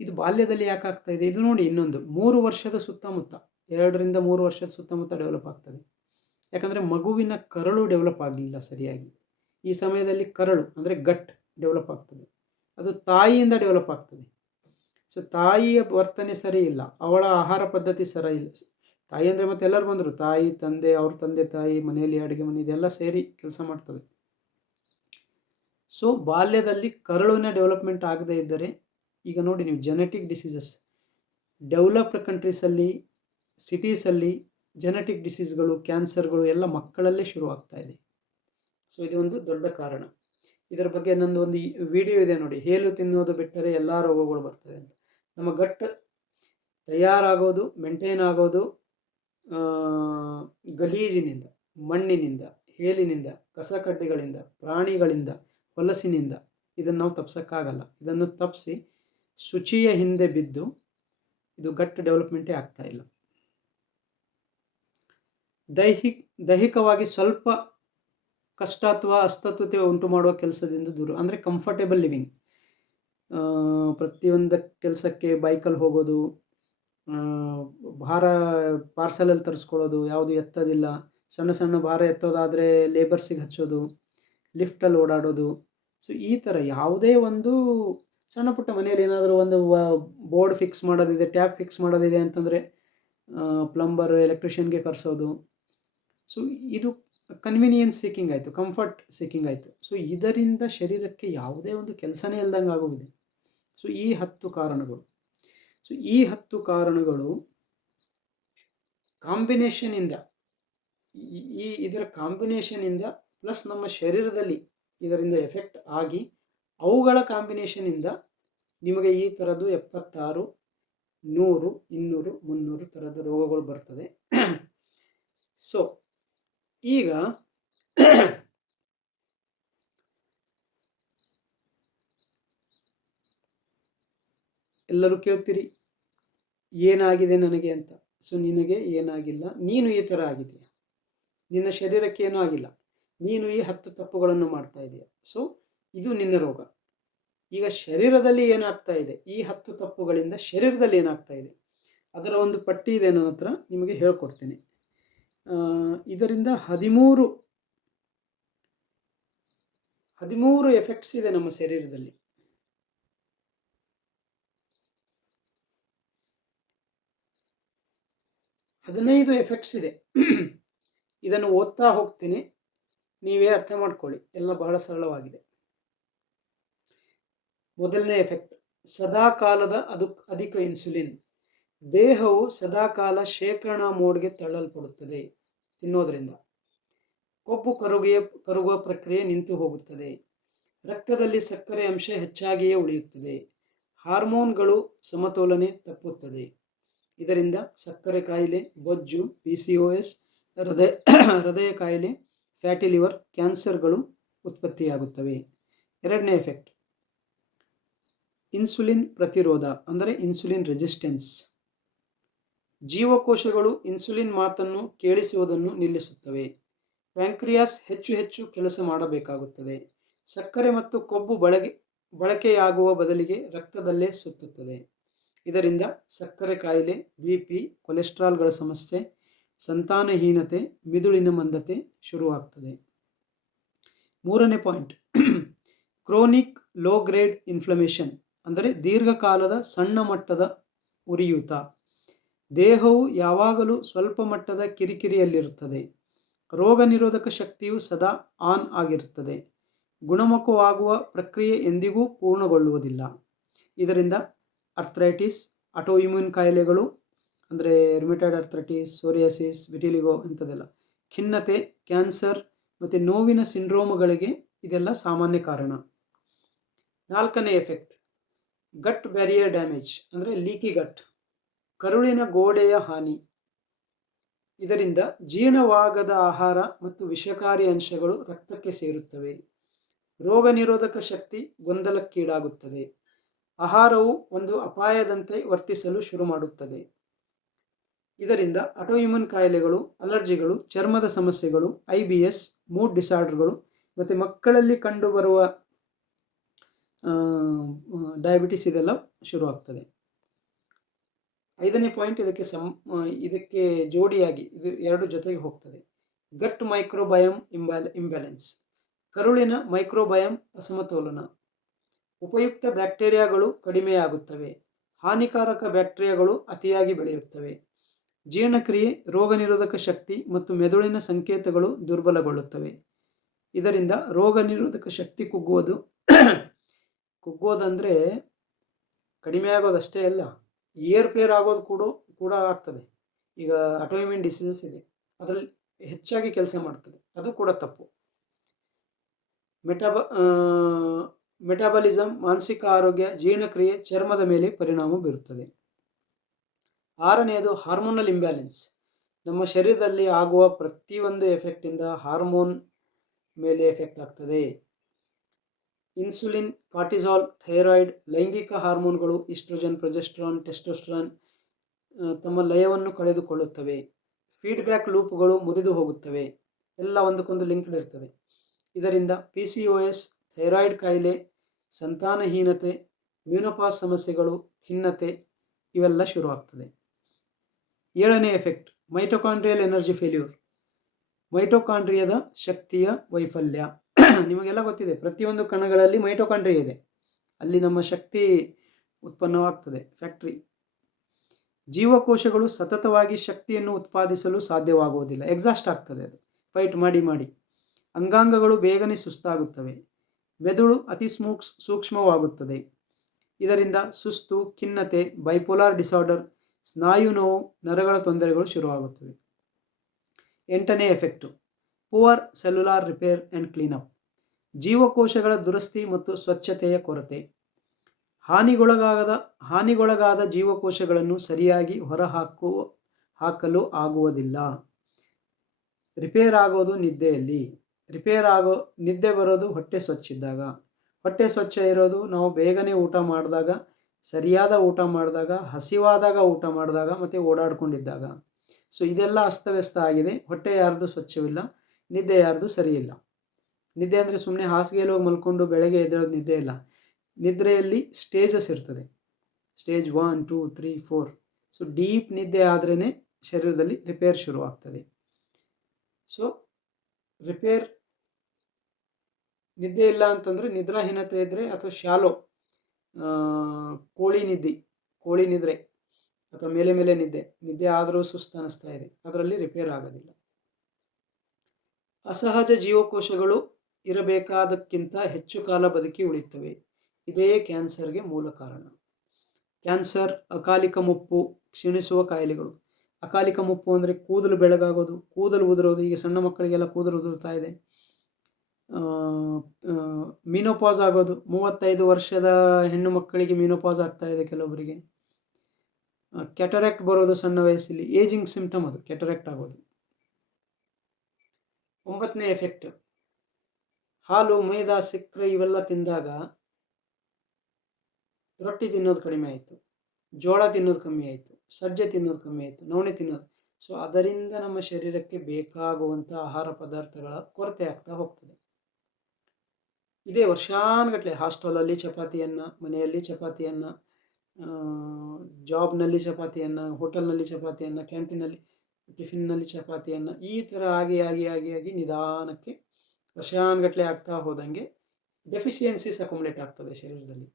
ಇದು ಬಾಲ್ಯದಲ್ಲಿ ಯಾಕೆ ಆಗ್ತಾ ಇದೆ? ಇದು ನೋಡಿ, ಇನ್ನೊಂದು 3 ವರ್ಷದ ಸುತ್ತಮುತ್ತ, 2 ರಿಂದ 3 ವರ್ಷದ ಸುತ್ತಮುತ್ತ ಡೆವಲಪ್ ಆಗ್ತದೆ. ಯಾಕಂದರೆ ಮಗುವಿನ ಕರಳು ಡೆವಲಪ್ ಆಗಲಿಲ್ಲ ಸರಿಯಾಗಿ. ಈ ಸಮಯದಲ್ಲಿ ಕರಳು ಅಂದರೆ ಗಟ್ ಡೆವಲಪ್ ಆಗ್ತದೆ, ಅದು ತಾಯಿಯಿಂದ ಡೆವಲಪ್ ಆಗ್ತದೆ. ಸೊ ತಾಯಿಯ ವರ್ತನೆ ಸರಿ ಇಲ್ಲ, ಅವಳ ಆಹಾರ ಪದ್ಧತಿ ಸರಿ ಇಲ್ಲ. ತಾಯಿ ಅಂದರೆ ಮತ್ತೆ ಎಲ್ಲರೂ ಬಂದರು, ತಾಯಿ, ತಂದೆ, ಅವ್ರ ತಂದೆ ತಾಯಿ, ಮನೆಯಲ್ಲಿ ಅಡುಗೆ ಮನೆ, ಇದೆಲ್ಲ ಸೇರಿ ಕೆಲಸ ಮಾಡ್ತದೆ. ಸೊ ಬಾಲ್ಯದಲ್ಲಿ ಕರಳಿನ ಡೆವಲಪ್ಮೆಂಟ್ ಆಗದೇ ಇದ್ದರೆ, ಈಗ ನೋಡಿ ನೀವು ಜೆನೆಟಿಕ್ ಡಿಸೀಸಸ್, ಡೆವಲಪ್ಡ್ ಕಂಟ್ರೀಸಲ್ಲಿ, ಸಿಟೀಸಲ್ಲಿ ಜೆನೆಟಿಕ್ ಡಿಸೀಸ್ಗಳು, ಕ್ಯಾನ್ಸರ್ಗಳು ಎಲ್ಲ ಮಕ್ಕಳಲ್ಲೇ ಶುರು ಆಗ್ತಾ ಇದೆ. ಸೊ ಇದು ಒಂದು ದೊಡ್ಡ ಕಾರಣ. ಇದರ ಬಗ್ಗೆ ನಂದು ಒಂದು ವಿಡಿಯೋ ಇದೆ ನೋಡಿ, ಹೇಲು ತಿನ್ನೋದು ಬಿಟ್ಟರೆ ಎಲ್ಲ ರೋಗಗಳು ಬರ್ತದೆ ಅಂತ. ನಮ್ಮ ಗಟ್ ತಯಾರಾಗೋದು, ಮೇಂಟೈನ್ ಆಗೋದು ಗಲೀಜಿನಿಂದ, ಮಣ್ಣಿನಿಂದ, ಹೇಲಿನಿಂದ, ಕಸಕಡ್ಡಿಗಳಿಂದ, ಪ್ರಾಣಿಗಳಿಂದ, ಹೊಲಸಿನಿಂದ. ಇದನ್ನು ನಾವು ತಪ್ಸೋಕ್ಕಾಗಲ್ಲ. ಇದನ್ನು ತಪ್ಪಿಸಿ ಶುಚಿಯ ಹಿಂದೆ ಬಿದ್ದು ಇದು ಗಟ್ ಡೆವಲಪ್ಮೆಂಟೇ ಆಗ್ತಾ ಇಲ್ಲ. ದೈಹಿಕವಾಗಿ ಸ್ವಲ್ಪ ಕಷ್ಟ ಅಥವಾ ಅಸ್ತತ್ವತೆ ಉಂಟು ಮಾಡುವ ಕೆಲಸದಿಂದ ದೂರ, ಅಂದರೆ ಕಂಫರ್ಟೇಬಲ್ ಲಿವಿಂಗ್. ಪ್ರತಿಯೊಂದು ಕೆಲಸಕ್ಕೆ ಬೈಕಲ್ಲಿ ಹೋಗೋದು, ಭಾರ ಪಾರ್ಸಲಲ್ಲಿ ತರಿಸ್ಕೊಳ್ಳೋದು, ಯಾವುದು ಎತ್ತೋದಿಲ್ಲ, ಸಣ್ಣ ಸಣ್ಣ ಭಾರ ಎತ್ತೋದಾದರೆ ಲೇಬರ್ಸಿಗೆ ಹಚ್ಚೋದು, ಲಿಫ್ಟಲ್ಲಿ ಓಡಾಡೋದು. ಸೊ ಈ ಥರ ಯಾವುದೇ ಒಂದು ಸಣ್ಣ ಪುಟ್ಟ ಮನೆಯಲ್ಲಿ ಏನಾದರೂ ಒಂದು ಬೋರ್ಡ್ ಫಿಕ್ಸ್ ಮಾಡೋದಿದೆ, ಟ್ಯಾಪ್ ಫಿಕ್ಸ್ ಮಾಡೋದಿದೆ ಅಂತಂದರೆ ಪ್ಲಂಬರ್, ಎಲೆಕ್ಟ್ರಿಷಿಯನ್ಗೆ ಕರೆಸೋದು. ಸೊ ಇದು ಕನ್ವಿನಿಯನ್ಸ್ ಸೀಕಿಂಗ್ ಆಯಿತು, ಕಂಫರ್ಟ್ ಸೀಕಿಂಗ್ ಆಯಿತು. ಸೊ ಇದರಿಂದ ಶರೀರಕ್ಕೆ ಯಾವುದೇ ಒಂದು ಕೆಲಸನೇ ಇಲ್ದಂಗೆ ಆಗೋಗಿದೆ. ಸೊ ಈ 10 ಕಾರಣಗಳು. ಸೊ ಈ 10 ಕಾರಣಗಳು ಕಾಂಬಿನೇಷನಿಂದ, ಇದರ ಕಾಂಬಿನೇಷನಿಂದ ಪ್ಲಸ್ ನಮ್ಮ ಶರೀರದಲ್ಲಿ ಇದರಿಂದ ಎಫೆಕ್ಟ್ ಆಗಿ, ಅವುಗಳ ಕಾಂಬಿನೇಷನಿಂದ ನಿಮಗೆ ಈ ಥರದ್ದು 76 100, 200, 300 ಥರದ ರೋಗಗಳು ಬರ್ತದೆ. ಸೊ ಈಗ ಎಲ್ಲರೂ ಕೇಳ್ತೀರಿ ಏನಾಗಿದೆ ನನಗೆ ಅಂತ. ಸೊ ನಿನಗೆ ಏನಾಗಿಲ್ಲ, ನೀನು ಈ ಥರ ಆಗಿದೆಯಾ, ನಿನ್ನ ಶರೀರಕ್ಕೆ ಏನೂ ಆಗಿಲ್ಲ, ನೀನು ಈ 10 ತಪ್ಪುಗಳನ್ನು ಮಾಡ್ತಾ ಇದೆಯಾ. ಸೊ ಇದು ನಿನ್ನ ರೋಗ. ಈಗ ಶರೀರದಲ್ಲಿ ಏನಾಗ್ತಾ ಇದೆ, ಈ 10 ತಪ್ಪುಗಳಿಂದ ಶರೀರದಲ್ಲಿ ಏನಾಗ್ತಾ ಇದೆ ಅದರ ಒಂದು ಪಟ್ಟಿ ಇದೆ ನನ್ನ ಹತ್ರ, ನಿಮಗೆ ಹೇಳ್ಕೊಡ್ತೀನಿ. ಇದರಿಂದ 13 ಎಫೆಕ್ಟ್ಸ್ ಇದೆ ನಮ್ಮ ಶರೀರದಲ್ಲಿ. ಹದಿನೈದು ಎಫೆಕ್ಟ್ಸ್ ಇದೆ. ಇದನ್ನು ಓದ್ತಾ ಹೋಗ್ತೀನಿ, ನೀವೇ ಅರ್ಥ ಮಾಡ್ಕೊಳ್ಳಿ, ಎಲ್ಲ ಬಹಳ ಸರಳವಾಗಿದೆ. ಮೊದಲನೇ ಎಫೆಕ್ಟ್, ಸದಾಕಾಲದ ಅಧಿಕ ಇನ್ಸುಲಿನ್. ದೇಹವು ಸದಾಕಾಲ ಶೇಖರಣಾ ಮೋಡ್ಗೆ ತಳ್ಳಲ್ಪಡುತ್ತದೆ ತಿನ್ನೋದ್ರಿಂದ. ಕೊಬ್ಬು ಕರಗುವ ಪ್ರಕ್ರಿಯೆ ನಿಂತು ಹೋಗುತ್ತದೆ. ರಕ್ತದಲ್ಲಿ ಸಕ್ಕರೆ ಅಂಶ ಹೆಚ್ಚಾಗಿಯೇ ಉಳಿಯುತ್ತದೆ. ಹಾರ್ಮೋನ್ಗಳು ಸಮತೋಲನೆ ತಪ್ಪುತ್ತದೆ. ಇದರಿಂದ ಸಕ್ಕರೆ ಕಾಯಿಲೆ, ಬೊಜ್ಜು, PCOS, ಹೃದಯ ಕಾಯಿಲೆ, ಫ್ಯಾಟಿ ಲಿವರ್, ಕ್ಯಾನ್ಸರ್ಗಳು ಉತ್ಪತ್ತಿಯಾಗುತ್ತವೆ. ಎರಡನೇ ಎಫೆಕ್ಟ್, ಇನ್ಸುಲಿನ್ ಪ್ರತಿರೋಧ ಅಂದರೆ ಇನ್ಸುಲಿನ್ ರೆಸಿಸ್ಟೆನ್ಸ್. ಜೀವಕೋಶಗಳು ಇನ್ಸುಲಿನ್ ಮಾತನ್ನು ಕೇಳಿಸುವುದನ್ನು ನಿಲ್ಲಿಸುತ್ತವೆ. ಪ್ಯಾಂಕ್ರಿಯಾಸ್ ಹೆಚ್ಚು ಕೆಲಸ ಮಾಡಬೇಕಾಗುತ್ತದೆ. ಸಕ್ಕರೆ ಮತ್ತು ಕೊಬ್ಬು ಬಳಕೆಯಾಗುವ ಬದಲಿಗೆ ರಕ್ತದಲ್ಲೇ ಸುತ್ತುತ್ತದೆ. ಇದರಿಂದ ಸಕ್ಕರೆ ಕಾಯಿಲೆ, BP, ಕೊಲೆಸ್ಟ್ರಾಲ್ಗಳ ಸಮಸ್ಯೆ, ಸಂತಾನಹೀನತೆ, ಮಿದುಳಿನ ಮಂದತೆ ಶುರುವಾಗ್ತದೆ. ಮೂರನೇ point, chronic low grade inflammation ಅಂದರೆ ದೀರ್ಘಕಾಲದ ಸಣ್ಣ ಮಟ್ಟದ ಉರಿಯೂತ. ದೇಹವು ಯಾವಾಗಲೂ ಸ್ವಲ್ಪ ಮಟ್ಟದ ಕಿರಿಕಿರಿಯಲ್ಲಿರುತ್ತದೆ. ರೋಗ ನಿರೋಧಕ ಶಕ್ತಿಯು ಸದಾ ಆನ್ ಆಗಿರುತ್ತದೆ. ಗುಣಮುಖವಾಗುವ ಪ್ರಕ್ರಿಯೆ ಎಂದಿಗೂ ಪೂರ್ಣಗೊಳ್ಳುವುದಿಲ್ಲ. ಇದರಿಂದ ಅರ್ಥ್ರೈಟಿಸ್, ಆಟೋಇಮ್ಯೂನ್ ಕಾಯಿಲೆಗಳು ಅಂದರೆ ರುಮೆಟಾಯ್ಡ್ ಅರ್ಥ್ರೈಟಿಸ್, ಸೋರಿಯಾಸಿಸ್, ವಿಟಿಲಿಗೋ ಇಂಥದ್ದೆಲ್ಲ, ಖಿನ್ನತೆ, ಕ್ಯಾನ್ಸರ್ ಮತ್ತು ನೋವಿನ ಸಿಂಡ್ರೋಮ್ಗಳಿಗೆ ಇದೆಲ್ಲ ಸಾಮಾನ್ಯ ಕಾರಣ. ನಾಲ್ಕನೇ ಎಫೆಕ್ಟ್, ಗಟ್ ಬ್ಯಾರಿಯರ್ ಡ್ಯಾಮೇಜ್ ಅಂದರೆ ಲೀಕಿ ಗಟ್, ಕರುಳಿನ ಗೋಡೆಯ ಹಾನಿ. ಇದರಿಂದ ಜೀರ್ಣವಾಗದ ಆಹಾರ ಮತ್ತು ವಿಷಕಾರಿ ಅಂಶಗಳು ರಕ್ತಕ್ಕೆ ಸೇರುತ್ತವೆ. ರೋಗ ನಿರೋಧಕ ಶಕ್ತಿ ಗೊಂದಲಕ್ಕೀಡಾಗುತ್ತದೆ. ಆಹಾರವು ಒಂದು ಅಪಾಯದಂತೆ ವರ್ತಿಸಲು ಶುರು ಮಾಡುತ್ತದೆ. ಇದರಿಂದ ಆಟೋಇಮ್ಯೂನ್ ಕಾಯಿಲೆಗಳು, ಅಲರ್ಜಿಗಳು, ಚರ್ಮದ ಸಮಸ್ಯೆಗಳು, IBS, ಮೂಡ್ ಡಿಸಾರ್ಡರ್ಗಳು ಮತ್ತು ಮಕ್ಕಳಲ್ಲಿ ಕಂಡುಬರುವ ಡಯಾಬಿಟಿಸ್ ಇದೆಲ್ಲ ಶುರುವಾಗ್ತದೆ. ಐದನೇ ಪಾಯಿಂಟ್, ಇದಕ್ಕೆ ಜೋಡಿಯಾಗಿ ಇದು ಎರಡು ಜೊತೆಗೆ ಹೋಗ್ತದೆ. ಗಟ್ ಮೈಕ್ರೋಬಯಮ್ ಇಂಬ್ಯಾಲೆನ್ಸ್, ಕರುಳಿನ ಮೈಕ್ರೋಬಯಮ್ ಅಸಮತೋಲನ. ಉಪಯುಕ್ತ ಬ್ಯಾಕ್ಟೀರಿಯಾಗಳು ಕಡಿಮೆಯಾಗುತ್ತವೆ. ಹಾನಿಕಾರಕ ಬ್ಯಾಕ್ಟೀರಿಯಾಗಳು ಅತಿಯಾಗಿ ಬೆಳೆಯುತ್ತವೆ. ಜೀರ್ಣಕ್ರಿಯೆ, ರೋಗ ನಿರೋಧಕ ಶಕ್ತಿ ಮತ್ತು ಮೆದುಳಿನ ಸಂಕೇತಗಳು ದುರ್ಬಲಗೊಳ್ಳುತ್ತವೆ. ಇದರಿಂದ ರೋಗ ನಿರೋಧಕ ಶಕ್ತಿ ಕುಗ್ಗೋದಂದರೆ ಕಡಿಮೆ ಆಗೋದಷ್ಟೇ ಅಲ್ಲ, ಏರ್ಪೇರ್ ಆಗೋದು ಕೂಡ ಆಗ್ತದೆ. ಈಗ ಆಟೋಇಮ್ಯೂನ್ ಡಿಸೀಸಸ್ ಇದೆ, ಅದರಲ್ಲಿ ಹೆಚ್ಚಾಗಿ ಕೆಲಸ ಮಾಡ್ತದೆ, ಅದು ಕೂಡ ತಪ್ಪು. ಮೆಟಾಬಲಿಸಮ್, ಮಾನಸಿಕ ಆರೋಗ್ಯ, ಜೀರ್ಣಕ್ರಿಯೆ, ಚರ್ಮದ ಮೇಲೆ ಪರಿಣಾಮ ಬೀರುತ್ತದೆ. ಆರನೆಯದು ಹಾರ್ಮೋನಲ್ ಇಂಬ್ಯಾಲೆನ್ಸ್. ನಮ್ಮ ಶರೀರದಲ್ಲಿ ಆಗುವ ಪ್ರತಿಯೊಂದು ಎಫೆಕ್ಟಿಂದ ಹಾರ್ಮೋನ್ ಮೇಲೆ ಎಫೆಕ್ಟ್ ಆಗ್ತದೆ. ಇನ್ಸುಲಿನ್, ಕಾರ್ಟಿಸಾಲ್, ಥೈರಾಯ್ಡ್, ಲೈಂಗಿಕ ಹಾರ್ಮೋನ್ಗಳು ಈಸ್ಟ್ರೋಜನ್, ಪ್ರೊಜೆಸ್ಟ್ರಾನ್, ಟೆಸ್ಟೋಸ್ಟೆರಾನ್ ತಮ್ಮ ಲಯವನ್ನು ಕಳೆದುಕೊಳ್ಳುತ್ತವೆ. ಫೀಡ್ಬ್ಯಾಕ್ ಲೂಪ್ಗಳು ಮುರಿದು ಹೋಗುತ್ತವೆ. ಎಲ್ಲ ಒಂದಕ್ಕೊಂದು ಲಿಂಕ್ಡ್ ಇರ್ತದೆ. ಇದರಿಂದ PCOS, ಥೈರಾಯ್ಡ್ ಕಾಯಿಲೆ, ಸಂತಾನಹೀನತೆ, ಮ್ಯೂನೋಪಾಸ್ ಸಮಸ್ಯೆಗಳು, ಖಿನ್ನತೆ ಇವೆಲ್ಲ ಶುರುವಾಗ್ತದೆ. ಏಳನೇ ಎಫೆಕ್ಟ್, ಮೈಟೊಕಾಂಡ್ರಿಯಲ್ ಎನರ್ಜಿ ಫೇಲ್ಯೂರ್, ಮೈಟೊಕಾಂಡ್ರಿಯದ ಶಕ್ತಿಯ ವೈಫಲ್ಯ. ನಿಮಗೆಲ್ಲ ಗೊತ್ತಿದೆ, ಪ್ರತಿಯೊಂದು ಕಣಗಳಲ್ಲಿ ಮೈಟೊಕಾಂಡ್ರಿಯಾ ಇದೆ, ಅಲ್ಲಿ ನಮ್ಮ ಶಕ್ತಿ ಉತ್ಪನ್ನವಾಗ್ತದೆ, ಫ್ಯಾಕ್ಟ್ರಿ. ಜೀವಕೋಶಗಳು ಸತತವಾಗಿ ಶಕ್ತಿಯನ್ನು ಉತ್ಪಾದಿಸಲು ಸಾಧ್ಯವಾಗುವುದಿಲ್ಲ, ಎಕ್ಸಾಸ್ಟ್ ಆಗ್ತದೆ, ಅದು ಫೈಟ್ ಮಾಡಿ. ಅಂಗಾಂಗಗಳು ಬೇಗನೆ ಸುಸ್ತಾಗುತ್ತವೆ. ಮೆದುಳು ಅತಿ ಸೂಕ್ಷ್ಮವಾಗುತ್ತದೆ. ಇದರಿಂದ ಸುಸ್ತು, ಖಿನ್ನತೆ, ಬೈಪೋಲಾರ್ ಡಿಸಾರ್ಡರ್, ಸ್ನಾಯು ನೋವು, ನರಗಳ ತೊಂದರೆಗಳು ಶುರುವಾಗುತ್ತವೆ. ಎಂಟನೇ effect, poor cellular repair and cleanup, ಜೀವಕೋಶಗಳ ದುರಸ್ತಿ ಮತ್ತು ಸ್ವಚ್ಛತೆಯ ಕೊರತೆ. ಹಾನಿಗೊಳಗಾದ ಜೀವಕೋಶಗಳನ್ನು ಸರಿಯಾಗಿ ಹಾಕಲು ಆಗುವುದಿಲ್ಲ. ರಿಪೇರ್ ಆಗೋದು ನಿದ್ದೆಯಲ್ಲಿ. ನಿದ್ದೆ ಬರೋದು ಹೊಟ್ಟೆ ಸ್ವಚ್ಛ ಇದ್ದಾಗ. ಹೊಟ್ಟೆ ಸ್ವಚ್ಛ ಇರೋದು ನಾವು ಬೇಗನೆ ಊಟ ಮಾಡಿದಾಗ, ಸರಿಯಾದ ಊಟ ಮಾಡಿದಾಗ, ಹಸಿವಾದಾಗ ಊಟ ಮಾಡಿದಾಗ, ಮತ್ತು ಓಡಾಡ್ಕೊಂಡಿದ್ದಾಗ. ಸೊ ಇದೆಲ್ಲ ಅಸ್ತವ್ಯಸ್ತ ಆಗಿದೆ. ಹೊಟ್ಟೆ ಯಾರ್ದು ಸ್ವಚ್ಛವಿಲ್ಲ, ನಿದ್ದೆ ಯಾರ್ದು ಸರಿ ಇಲ್ಲ. ನಿದ್ದೆ ಅಂದರೆ ಸುಮ್ಮನೆ ಹಾಸಿಗೆಯಲ್ಲಿ ಹೋಗಿ ಮಲ್ಕೊಂಡು ಬೆಳಗ್ಗೆ ಎದ್ದೇಳೋದು ನಿದ್ದೆ ಇಲ್ಲ. ನಿದ್ರೆಯಲ್ಲಿ ಸ್ಟೇಜಸ್ ಇರ್ತದೆ. ಸ್ಟೇಜ್ 1, 2, 3, 4. ಸೊ ಡೀಪ್ ನಿದ್ದೆ ಆದ್ರೇ ಶರೀರದಲ್ಲಿ ರಿಪೇರ್ ಶುರುವಾಗ್ತದೆ. ಸೊ ನಿದ್ದೆ ಇಲ್ಲ ಅಂತಂದರೆ, ನಿದ್ರಾಹೀನತೆ ಇದ್ದರೆ ಅಥವಾ ಶಾಲೋ ಕೋಳಿ ನಿದ್ರೆ ಅಥವಾ ಮೇಲೆ ನಿದ್ದೆ ಆದರೂ ಸುಸ್ತು ಅನ್ನಿಸ್ತಾ ಇದೆ, ಅದರಲ್ಲಿ ರಿಪೇರ್ ಆಗೋದಿಲ್ಲ. ಅಸಹಜ ಜೀವಕೋಶಗಳು ಇರಬೇಕಾದಕ್ಕಿಂತ ಹೆಚ್ಚು ಕಾಲ ಬದುಕಿ ಉಳಿಯುತ್ತವೆ. ಇದೇ ಕ್ಯಾನ್ಸರ್ಗೆ ಮೂಲ ಕಾರಣ. ಕ್ಯಾನ್ಸರ್, ಅಕಾಲಿಕ ಮುಪ್ಪು, ಕ್ಷೀಣಿಸುವ ಕಾಯಿಲೆಗಳು. ಅಕಾಲಿಕ ಮುಪ್ಪು ಅಂದರೆ ಕೂದಲು ಬೆಳಗಾಗೋದು, ಕೂದಲು ಉದುರೋದು. ಈಗ ಸಣ್ಣ ಮಕ್ಕಳಿಗೆಲ್ಲ ಕೂದಲು ಉದುರ್ತಾ ಇದೆ. ಮೀನೋಪಾಸ್ ಆಗೋದು, 35 ವರ್ಷದ ಹೆಣ್ಣು ಮಕ್ಕಳಿಗೆ ಮೀನೋಪಾಸ್ ಆಗ್ತಾ ಇದೆ ಕೆಲವೊಬ್ಬರಿಗೆ. ಕ್ಯಾಟರಾಕ್ಟ್ ಬರೋದು ಸಣ್ಣ ವಯಸ್ಸಲ್ಲಿ, ಏಜಿಂಗ್ ಸಿಂಪ್ಟಮ್ ಅದು ಕ್ಯಾಟರಾಕ್ಟ್ ಆಗೋದು. 9ನೇ ಎಫೆಕ್ಟ್, ಹಾಲು, ಮೈದಾ, ಸಕ್ಕರೆ ಇವೆಲ್ಲ ತಿಂದಾಗ ರೊಟ್ಟಿ ತಿನ್ನೋದು ಕಡಿಮೆ ಆಯಿತು, ಜೋಳ ತಿನ್ನೋದು ಕಮ್ಮಿ ಆಯಿತು, ಸಜ್ಜೆ ತಿನ್ನೋದು ಕಮ್ಮಿ ಆಯಿತು, ನವಣೆ ತಿನ್ನೋದು. ಸೊ ಅದರಿಂದ ನಮ್ಮ ಶರೀರಕ್ಕೆ ಬೇಕಾಗುವಂಥ ಆಹಾರ ಪದಾರ್ಥಗಳ ಕೊರತೆ ಆಗ್ತಾ ಹೋಗ್ತದೆ. ಇದೇ ವರ್ಷಾನುಗಟ್ಟಲೆ ಹಾಸ್ಟೆಲಲ್ಲಿ ಚಪಾತಿಯನ್ನು, ಮನೆಯಲ್ಲಿ ಚಪಾತಿಯನ್ನು, ಜಾಬ್ನಲ್ಲಿ ಚಪಾತಿಯನ್ನು, ಹೋಟೆಲ್ನಲ್ಲಿ ಚಪಾತಿಯನ್ನು, ಕ್ಯಾಂಟೀನಲ್ಲಿ ಟಿಫಿನ್ನಲ್ಲಿ ಚಪಾತಿಯನ್ನು, ಈ ಥರ ಆಗಿ ನಿಧಾನಕ್ಕೆ ವರ್ಷಾನುಗಟ್ಟಲೆ ಆಗ್ತಾ ಹೋದಂಗೆ ಡೆಫಿಷಿಯನ್ಸೀಸ್ ಅಕ್ಯುಮುಲೇಟ್ ಆಗ್ತದೆ ಶರೀರದಲ್ಲಿ.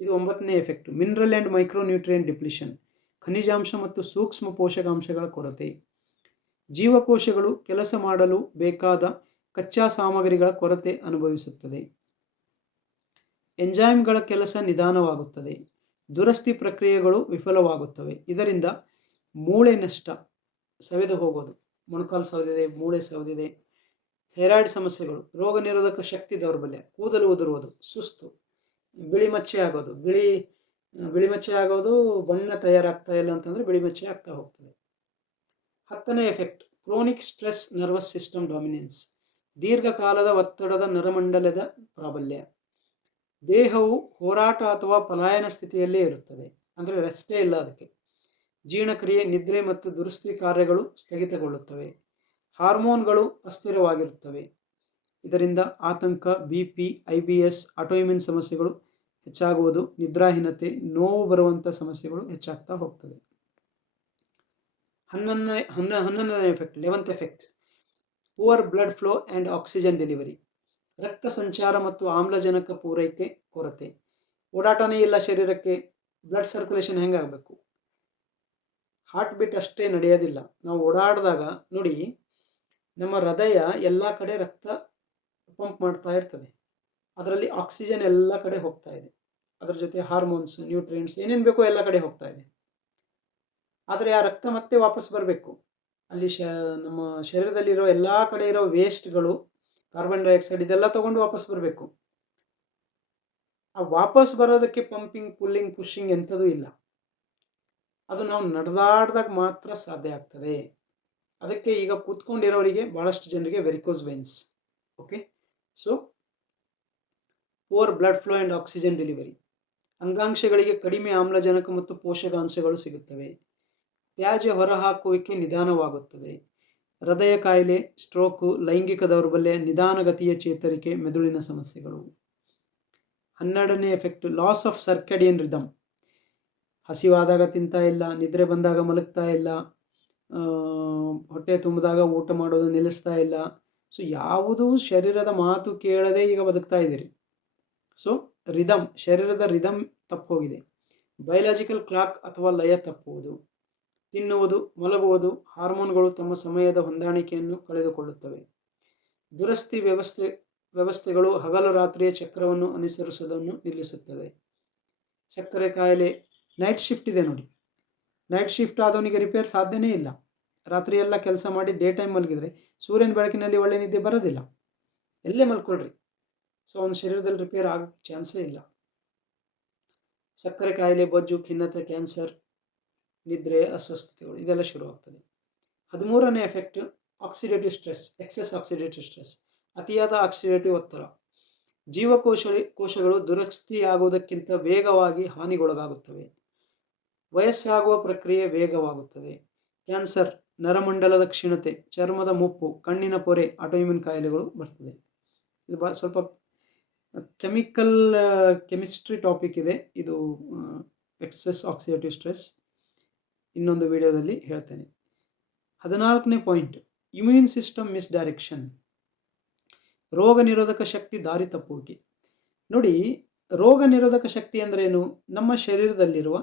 ಇದು 9ನೇ effect. Mineral and micronutrient depletion, ಖನಿಜಾಂಶ ಮತ್ತು ಸೂಕ್ಷ್ಮ ಪೋಷಕಾಂಶಗಳ ಕೊರತೆ. ಜೀವಕೋಶಗಳು ಕೆಲಸ ಮಾಡಲು ಬೇಕಾದ ಕಚ್ಚಾ ಸಾಮಗ್ರಿಗಳ ಕೊರತೆ ಅನುಭವಿಸುತ್ತದೆ. ಎಂಜೈಮ್ಗಳ ಕೆಲಸ ನಿಧಾನವಾಗುತ್ತದೆ. ದುರಸ್ತಿ ಪ್ರಕ್ರಿಯೆಗಳು ವಿಫಲವಾಗುತ್ತವೆ. ಇದರಿಂದ ಮೂಳೆ ನಷ್ಟ, ಸವೆದು ಹೋಗೋದು, ಮೊಣಕಾಲು ಸವೆದಿದೆ, ಮೂಳೆ ಸವೆದಿದೆ, ಥೈರಾಯ್ಡ್ ಸಮಸ್ಯೆಗಳು, ರೋಗ ನಿರೋಧಕ ಶಕ್ತಿ ದೌರ್ಬಲ್ಯ, ಕೂದಲು ಉದುರುವುದು, ಸುಸ್ತು, ಬಿಳಿ ಮಚ್ಚೆ ಆಗೋದು, ಬಣ್ಣ ತಯಾರಾಗ್ತಾ ಇಲ್ಲ ಅಂತಂದರೆ ಬಿಳಿ ಮಚ್ಚೆ ಆಗ್ತಾ ಹೋಗ್ತದೆ. 10ನೇ effect, chronic stress nervous system dominance, ದೀರ್ಘಕಾಲದ ಒತ್ತಡದ ನರಮಂಡಲದ ಪ್ರಾಬಲ್ಯ. ದೇಹವು ಹೋರಾಟ ಅಥವಾ ಪಲಾಯನ ಸ್ಥಿತಿಯಲ್ಲೇ ಇರುತ್ತದೆ, ಅಂದರೆ ರೆಸ್ಟೇ ಇಲ್ಲ ಅದಕ್ಕೆ. ಜೀರ್ಣಕ್ರಿಯೆ, ನಿದ್ರೆ ಮತ್ತು ದುರಸ್ತಿ ಕಾರ್ಯಗಳು ಸ್ಥಗಿತಗೊಳ್ಳುತ್ತವೆ. ಹಾರ್ಮೋನ್ಗಳು ಅಸ್ಥಿರವಾಗಿರುತ್ತವೆ. ಇದರಿಂದ ಆತಂಕ, BP, IBS, ಆಟೋಇಮ್ಯೂನ್ ಸಮಸ್ಯೆಗಳು ಹೆಚ್ಚಾಗುವುದು, ನಿದ್ರಾಹೀನತೆ, ನೋವು ಬರುವಂಥ ಸಮಸ್ಯೆಗಳು ಹೆಚ್ಚಾಗ್ತಾ ಹೋಗ್ತದೆ. 11ನೇ effect, 11th effect, poor blood flow and oxygen delivery, ರಕ್ತ ಸಂಚಾರ ಮತ್ತು ಆಮ್ಲಜನಕ ಪೂರೈಕೆ ಕೊರತೆ. ಓಡಾಟನೇ ಇಲ್ಲ ಶರೀರಕ್ಕೆ, ಬ್ಲಡ್ ಸರ್ಕ್ಯುಲೇಷನ್ ಹೆಂಗಾಗಬೇಕು? ಹಾರ್ಟ್ ಬೀಟ್ ಅಷ್ಟೇ ನಡೆಯೋದಿಲ್ಲ. ನಾವು ಓಡಾಡಿದಾಗ ನೋಡಿ, ನಮ್ಮ ಹೃದಯ ಎಲ್ಲ ಕಡೆ ರಕ್ತ ಪಂಪ್ ಮಾಡ್ತಾ ಇರ್ತದೆ, ಅದರಲ್ಲಿ ಆಕ್ಸಿಜನ್ ಎಲ್ಲ ಕಡೆ ಹೋಗ್ತಾ ಇದೆ, ಅದರ ಜೊತೆ ಹಾರ್ಮೋನ್ಸ್, ನ್ಯೂಟ್ರಿಯೆಂಟ್ಸ್, ಏನೇನು ಬೇಕೋ ಎಲ್ಲ ಕಡೆ ಹೋಗ್ತಾ ಇದೆ. ಆದರೆ ಆ ರಕ್ತ ಮತ್ತೆ ವಾಪಸ್ ಬರಬೇಕು. ಅಲ್ಲಿ ನಮ್ಮ ಶರೀರದಲ್ಲಿರೋ ಎಲ್ಲ ಕಡೆ ಇರೋ ವೇಸ್ಟ್ಗಳು, ಕಾರ್ಬನ್ ಡೈಆಕ್ಸೈಡ್, ಇದೆಲ್ಲ ತಗೊಂಡು ವಾಪಸ್ ಬರಬೇಕು. ಆ ವಾಪಸ್ ಬರೋದಕ್ಕೆ ಪಂಪಿಂಗ್, ಪುಲ್ಲಿಂಗ್, ಪುಷಿಂಗ್ ಎಂಥದೂ ಇಲ್ಲ. ಅದು ನಾವು ನಡೆದಾಡಿದಾಗ ಮಾತ್ರ ಸಾಧ್ಯ ಆಗ್ತದೆ. ಅದಕ್ಕೆ ಈಗ ಕೂತ್ಕೊಂಡಿರೋರಿಗೆ ಭಾಳಷ್ಟು ಜನರಿಗೆ varicose veins. Okay, so poor blood flow and oxygen delivery. ಅಂಗಾಂಶಗಳಿಗೆ ಕಡಿಮೆ ಆಮ್ಲಜನಕ ಮತ್ತು ಪೋಷಕಾಂಶಗಳು ಸಿಗುತ್ತವೆ. ತ್ಯಾಜ್ಯ ಹೊರಹಾಕುವಿಕೆ ನಿಧಾನವಾಗುತ್ತದೆ. ಹೃದಯ ಕಾಯಿಲೆ, ಸ್ಟ್ರೋಕು, ಲೈಂಗಿಕ ದೌರ್ಬಲ್ಯ, ನಿಧಾನಗತಿಯ ಚೇತರಿಕೆ, ಮೆದುಳಿನ ಸಮಸ್ಯೆಗಳು. 12ನೇ effect, loss of circadian rhythm. ಹಸಿವಾದಾಗ ತಿಂತಾ ಇಲ್ಲ, ನಿದ್ರೆ ಬಂದಾಗ ಮಲಗ್ತಾ ಇಲ್ಲ, ಹೊಟ್ಟೆ ತುಂಬಿದಾಗ ಊಟ ಮಾಡೋದು ನಿಲ್ಲಿಸ್ತಾ ಇಲ್ಲ. ಸೊ ಯಾವುದೂ ಶರೀರದ ಮಾತು ಕೇಳದೆ ಈಗ ಬದುಕ್ತಾ ಇದ್ದೀರಿ. ಸೊ ಶರೀರದ ರಿದಮ್ ತಪ್ಪೋಗಿದೆ. ಬಯೋಲಾಜಿಕಲ್ ಕ್ಲಾಕ್ ಅಥವಾ ಲಯ ತಪ್ಪುವುದು, ತಿನ್ನುವುದು, ಮಲಗುವುದು, ಹಾರ್ಮೋನ್ಗಳು ತಮ್ಮ ಸಮಯದ ಹೊಂದಾಣಿಕೆಯನ್ನು ಕಳೆದುಕೊಳ್ಳುತ್ತವೆ. ದುರಸ್ತಿ ವ್ಯವಸ್ಥೆಗಳು ಹಗಲು ರಾತ್ರಿಯ ಚಕ್ರವನ್ನು ಅನುಸರಿಸುವುದನ್ನು ನಿಲ್ಲಿಸುತ್ತವೆ. ಸಕ್ಕರೆ ಕಾಯಿಲೆ, ನೈಟ್ ಶಿಫ್ಟ್ ಇದೆ ನೋಡಿ, ನೈಟ್ ಶಿಫ್ಟ್ ಆದವನಿಗೆ ರಿಪೇರ್ ಸಾಧ್ಯನೇ ಇಲ್ಲ. ರಾತ್ರಿ ಎಲ್ಲ ಕೆಲಸ ಮಾಡಿ ಡೇ ಟೈಮ್ ಮಲಗಿದರೆ ಸೂರ್ಯನ ಬೆಳಕಿನಲ್ಲಿ ಒಳ್ಳೆ ನಿದ್ದೆ ಬರೋದಿಲ್ಲ. ಎಲ್ಲೇ ಮಲ್ಕೊಳ್ರಿ, ಸೊ ಅವನ ಶರೀರದಲ್ಲಿ ರಿಪೇರ್ ಆಗೋ ಚಾನ್ಸೇ ಇಲ್ಲ. ಸಕ್ಕರೆ ಕಾಯಿಲೆ, ಬೊಜ್ಜು, ಖಿನ್ನತೆ, ಕ್ಯಾನ್ಸರ್, ನಿದ್ರೆ, ಅಸ್ವಸ್ಥತೆಗಳು ಇದೆಲ್ಲ ಶುರುವಾಗ್ತದೆ. 13ನೇ effect oxidative stress, excess oxidative stress, ಅತಿಯಾದ ಆಕ್ಸಿಡೇಟಿವ್ ಒತ್ತಡ. ಕೋಶಗಳು ದುರಸ್ತಿಯಾಗುವುದಕ್ಕಿಂತ ವೇಗವಾಗಿ ಹಾನಿಗೊಳಗಾಗುತ್ತವೆ. ವಯಸ್ಸಾಗುವ ಪ್ರಕ್ರಿಯೆ ವೇಗವಾಗುತ್ತದೆ. ಕ್ಯಾನ್ಸರ್, ನರಮಂಡಲದ ಕ್ಷೀಣತೆ, ಚರ್ಮದ ಮುಪ್ಪು, ಕಣ್ಣಿನ ಪೊರೆ, ಆಟೋಇಮ್ಯೂನ್ ಕಾಯಿಲೆಗಳು ಬರ್ತದೆ. ಇದು ಸ್ವಲ್ಪ ಕೆಮಿಸ್ಟ್ರಿ ಟಾಪಿಕ್ ಇದೆ ಇದು. ಎಕ್ಸೆಸ್ ಆಕ್ಸಿಡೇಟಿವ್ ಸ್ಟ್ರೆಸ್ ಇನ್ನೊಂದು ವಿಡಿಯೋದಲ್ಲಿ ಹೇಳ್ತೇನೆ. 14ನೇ ಪಾಯಿಂಟ್ ಇಮ್ಯೂನ್ ಸಿಸ್ಟಮ್ ಮಿಸ್ಡೈರೆಕ್ಷನ್, ರೋಗ ನಿರೋಧಕ ಶಕ್ತಿ ದಾರಿ ತಪ್ಪುವಿಕೆ. ನೋಡಿ, ರೋಗ ನಿರೋಧಕ ಶಕ್ತಿ ಅಂದ್ರೆ ಏನು? ನಮ್ಮ ಶರೀರದಲ್ಲಿರುವ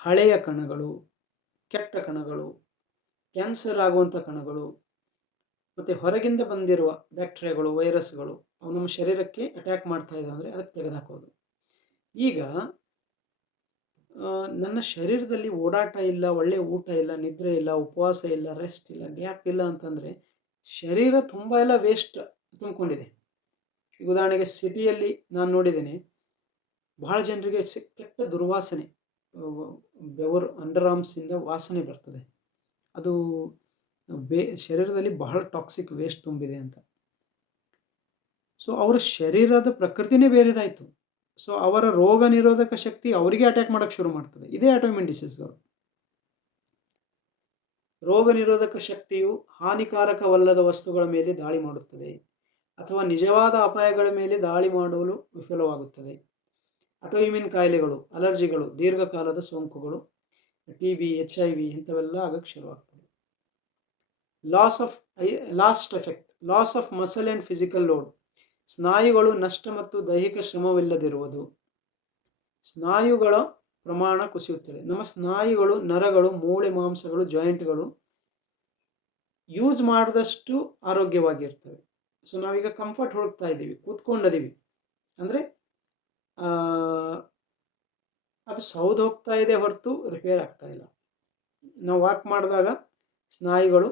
ಹಳೆಯ ಕಣಗಳು, ಕೆಟ್ಟ ಕಣಗಳು, ಕ್ಯಾನ್ಸರ್ ಆಗುವಂಥ ಕಣಗಳು, ಮತ್ತು ಹೊರಗಿಂದ ಬಂದಿರುವ ಬ್ಯಾಕ್ಟೀರಿಯಾಗಳು, ವೈರಸ್ಗಳು ಅವು ನಮ್ಮ ಶರೀರಕ್ಕೆ ಅಟ್ಯಾಕ್ ಮಾಡ್ತಾ ಇದ್ದಾವೆ ಅಂದರೆ ಅದಕ್ಕೆ ತೆಗೆದುಹಾಕೋದು. ಈಗ ನನ್ನ ಶರೀರದಲ್ಲಿ ಓಡಾಟ ಇಲ್ಲ, ಒಳ್ಳೆ ಊಟ ಇಲ್ಲ, ನಿದ್ರೆ ಇಲ್ಲ, ಉಪವಾಸ ಇಲ್ಲ, ರೆಸ್ಟ್ ಇಲ್ಲ, ಗ್ಯಾಪ್ ಇಲ್ಲ ಅಂತಂದರೆ ಶರೀರ ತುಂಬ ಎಲ್ಲ ವೇಸ್ಟ್ ತುಂಬಿಕೊಂಡಿದೆ. ಈಗ ಉದಾಹರಣೆಗೆ ಸಿಟಿಯಲ್ಲಿ ನಾನು ನೋಡಿದ್ದೇನೆ, ಬಹಳ ಜನರಿಗೆ ಕೆಟ್ಟ ದುರ್ವಾಸನೆ, ಬೆವರು ಅಂಡರ್ ಆರ್ಮ್ಸಿಂದ ವಾಸನೆ ಬರ್ತದೆ. ಅದು ಶರೀರದಲ್ಲಿ ಬಹಳ ಟಾಕ್ಸಿಕ್ ವೇಸ್ಟ್ ತುಂಬಿದೆ ಅಂತ. ಸೊ ಅವರ ಶರೀರದ ಪ್ರಕೃತಿನೇ ಬೇರೆದಾಯಿತು. ಸೊ ಅವರ ರೋಗ ನಿರೋಧಕ ಶಕ್ತಿ ಅವರಿಗೆ ಅಟ್ಯಾಕ್ ಮಾಡೋಕ್ಕೆ ಶುರು ಮಾಡ್ತದೆ. ಇದೇ ಆಟೋಇಮ್ಯೂನ್ ಡಿಸೀಸ್ಗಳು. ರೋಗ ನಿರೋಧಕ ಶಕ್ತಿಯು ಹಾನಿಕಾರಕವಲ್ಲದ ವಸ್ತುಗಳ ಮೇಲೆ ದಾಳಿ ಮಾಡುತ್ತದೆ ಅಥವಾ ನಿಜವಾದ ಅಪಾಯಗಳ ಮೇಲೆ ದಾಳಿ ಮಾಡಲು ವಿಫಲವಾಗುತ್ತದೆ. ಆಟೋಇಮ್ಯೂನ್ ಕಾಯಿಲೆಗಳು, ಅಲರ್ಜಿಗಳು, ದೀರ್ಘಕಾಲದ ಸೋಂಕುಗಳು, TB, HIV ಇಂಥವೆಲ್ಲ ಆಗಕ್ಕೆ ಶುರುವಾಗ್ತದೆ. Loss of muscle and physical load, ಸ್ನಾಯುಗಳು ನಷ್ಟ ಮತ್ತು ದೈಹಿಕ ಶ್ರಮವಿಲ್ಲದಿರುವುದು. ಸ್ನಾಯುಗಳ ಪ್ರಮಾಣ ಕುಸಿಯುತ್ತದೆ. ನಮ್ಮ ಸ್ನಾಯುಗಳು, ನರಗಳು, ಮೂಳೆ, ಮಾಂಸಗಳು, ಜಾಯಿಂಟ್ಗಳು ಯೂಸ್ ಮಾಡಿದಷ್ಟು ಆರೋಗ್ಯವಾಗಿರ್ತವೆ. ಸೊ ನಾವೀಗ ಕಂಫರ್ಟ್ ಹುಡುಕ್ತಾ ಇದ್ದೀವಿ, ಕೂತ್ಕೊಂಡಿದ್ದೀವಿ ಅಂದರೆ ಅದು ಸೌದು ಹೋಗ್ತಾ ಇದೆ ಹೊರತು ರಿಪೇರ್ ಆಗ್ತಾ ಇಲ್ಲ. ನಾವು ವಾಕ್ ಮಾಡಿದಾಗ ಸ್ನಾಯುಗಳು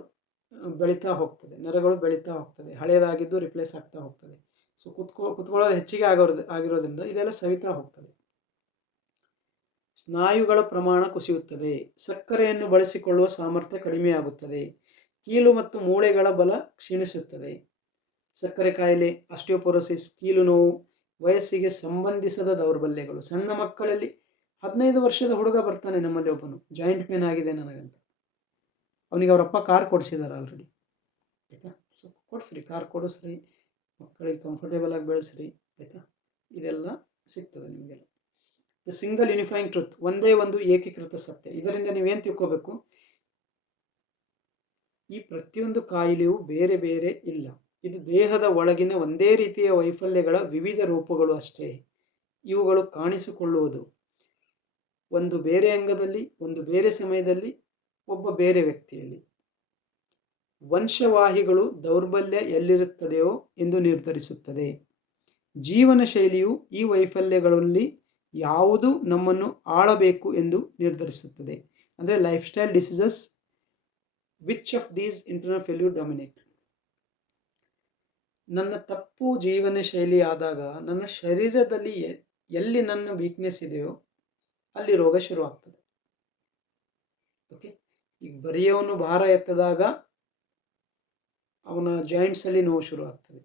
ಬೆಳೀತಾ ಹೋಗ್ತದೆ, ನರಗಳು ಬೆಳೀತಾ ಹೋಗ್ತದೆ, ಹಳೆಯದಾಗಿದ್ದು ರಿಪ್ಲೇಸ್ ಆಗ್ತಾ ಹೋಗ್ತದೆ. ಸೊ ಕುತ್ಕೊಳ್ಳೋದು ಹೆಚ್ಚಿಗೆ ಆಗಿರೋದ್ರಿಂದ ಇದೆಲ್ಲ ಸವಿತಾ ಹೋಗ್ತದೆ. ಸ್ನಾಯುಗಳ ಪ್ರಮಾಣ ಕುಸಿಯುತ್ತದೆ. ಸಕ್ಕರೆಯನ್ನು ಬಳಸಿಕೊಳ್ಳುವ ಸಾಮರ್ಥ್ಯ ಕಡಿಮೆಯಾಗುತ್ತದೆ. ಕೀಲು ಮತ್ತು ಮೂಳೆಗಳ ಬಲ ಕ್ಷೀಣಿಸುತ್ತದೆ. ಸಕ್ಕರೆ ಕಾಯಿಲೆ, ಆಸ್ಟಿಯೋಪೊರೋಸಿಸ್, ಕೀಲು ನೋವು, ವಯಸ್ಸಿಗೆ ಸಂಬಂಧಿಸದ ದೌರ್ಬಲ್ಯಗಳು. ಸಣ್ಣ ಮಕ್ಕಳಲ್ಲಿ 15 ವರ್ಷದ ಹುಡುಗ ಬರ್ತಾನೆ ನಮ್ಮಲ್ಲಿ ಒಬ್ಬನು, ಜಾಯಿಂಟ್ ಪೇನ್ ಆಗಿದೆ ನನಗಂತ. ಅವನಿಗೆ ಅವರಪ್ಪ ಕಾರ್ ಕೊಡಿಸಿದ್ದಾರೆ ಆಲ್ರೆಡಿ, ಆಯಿತಾ? ಸೊ ಕೊಡಿಸ್ರಿ, ಕಾರ್ ಕೊಡಿಸ್ರಿ, ಮಕ್ಕಳಿಗೆ ಕಂಫರ್ಟೇಬಲ್ ಆಗಿ ಬೆಳೆಸ್ರಿ, ಆಯಿತಾ? ಇದೆಲ್ಲ ಸಿಗ್ತದೆ ನಿಮಗೆಲ್ಲ. ದ ಸಿಂಗಲ್ ಯೂನಿಫೈಯಿಂಗ್ ಟ್ರೂತ್, ಒಂದೇ ಒಂದು ಏಕೀಕೃತ ಸತ್ಯ. ಇದರಿಂದ ನೀವೇನು ತಿಳ್ಕೋಬೇಕು? ಈ ಪ್ರತಿಯೊಂದು ಕಾಯಿಲೆಯೂ ಬೇರೆ ಬೇರೆ ಇಲ್ಲ. ಇದು ದೇಹದ ಒಳಗಿನ ಒಂದೇ ರೀತಿಯ ವೈಫಲ್ಯಗಳ ವಿವಿಧ ರೂಪಗಳು ಅಷ್ಟೇ. ಇವುಗಳು ಕಾಣಿಸಿಕೊಳ್ಳುವುದು ಒಂದು ಬೇರೆ ಅಂಗದಲ್ಲಿ, ಒಂದು ಬೇರೆ ಸಮಯದಲ್ಲಿ, ಒಬ್ಬ ಬೇರೆ ವ್ಯಕ್ತಿಯಲ್ಲಿ. ವಂಶವಾಹಿಗಳು ದೌರ್ಬಲ್ಯ ಎಲ್ಲಿರುತ್ತದೆಯೋ ಎಂದು ನಿರ್ಧರಿಸುತ್ತದೆ. ಜೀವನ ಶೈಲಿಯು ಈ ವೈಫಲ್ಯಗಳಲ್ಲಿ ಯಾವುದು ನಮ್ಮನ್ನು ಆಳಬೇಕು ಎಂದು ನಿರ್ಧರಿಸುತ್ತದೆ. ಅಂದರೆ life style diseases, which of these internal failure dominate. ನನ್ನ ತಪ್ಪು ಜೀವನ ಶೈಲಿ ಆದಾಗ ನನ್ನ ಶರೀರದಲ್ಲಿ ಎಲ್ಲಿ ನನ್ನ ವೀಕ್ನೆಸ್ ಇದೆಯೋ ಅಲ್ಲಿ ರೋಗ ಶುರುವಾಗ್ತದೆ. ಓಕೆ, ಈಗ ಬರೆಯೋನು ಭಾರ ಎತ್ತದಾಗ ಅವನ ಜಾಯಿಂಟ್ಸಲ್ಲಿ ನೋವು ಶುರು ಆಗ್ತದೆ.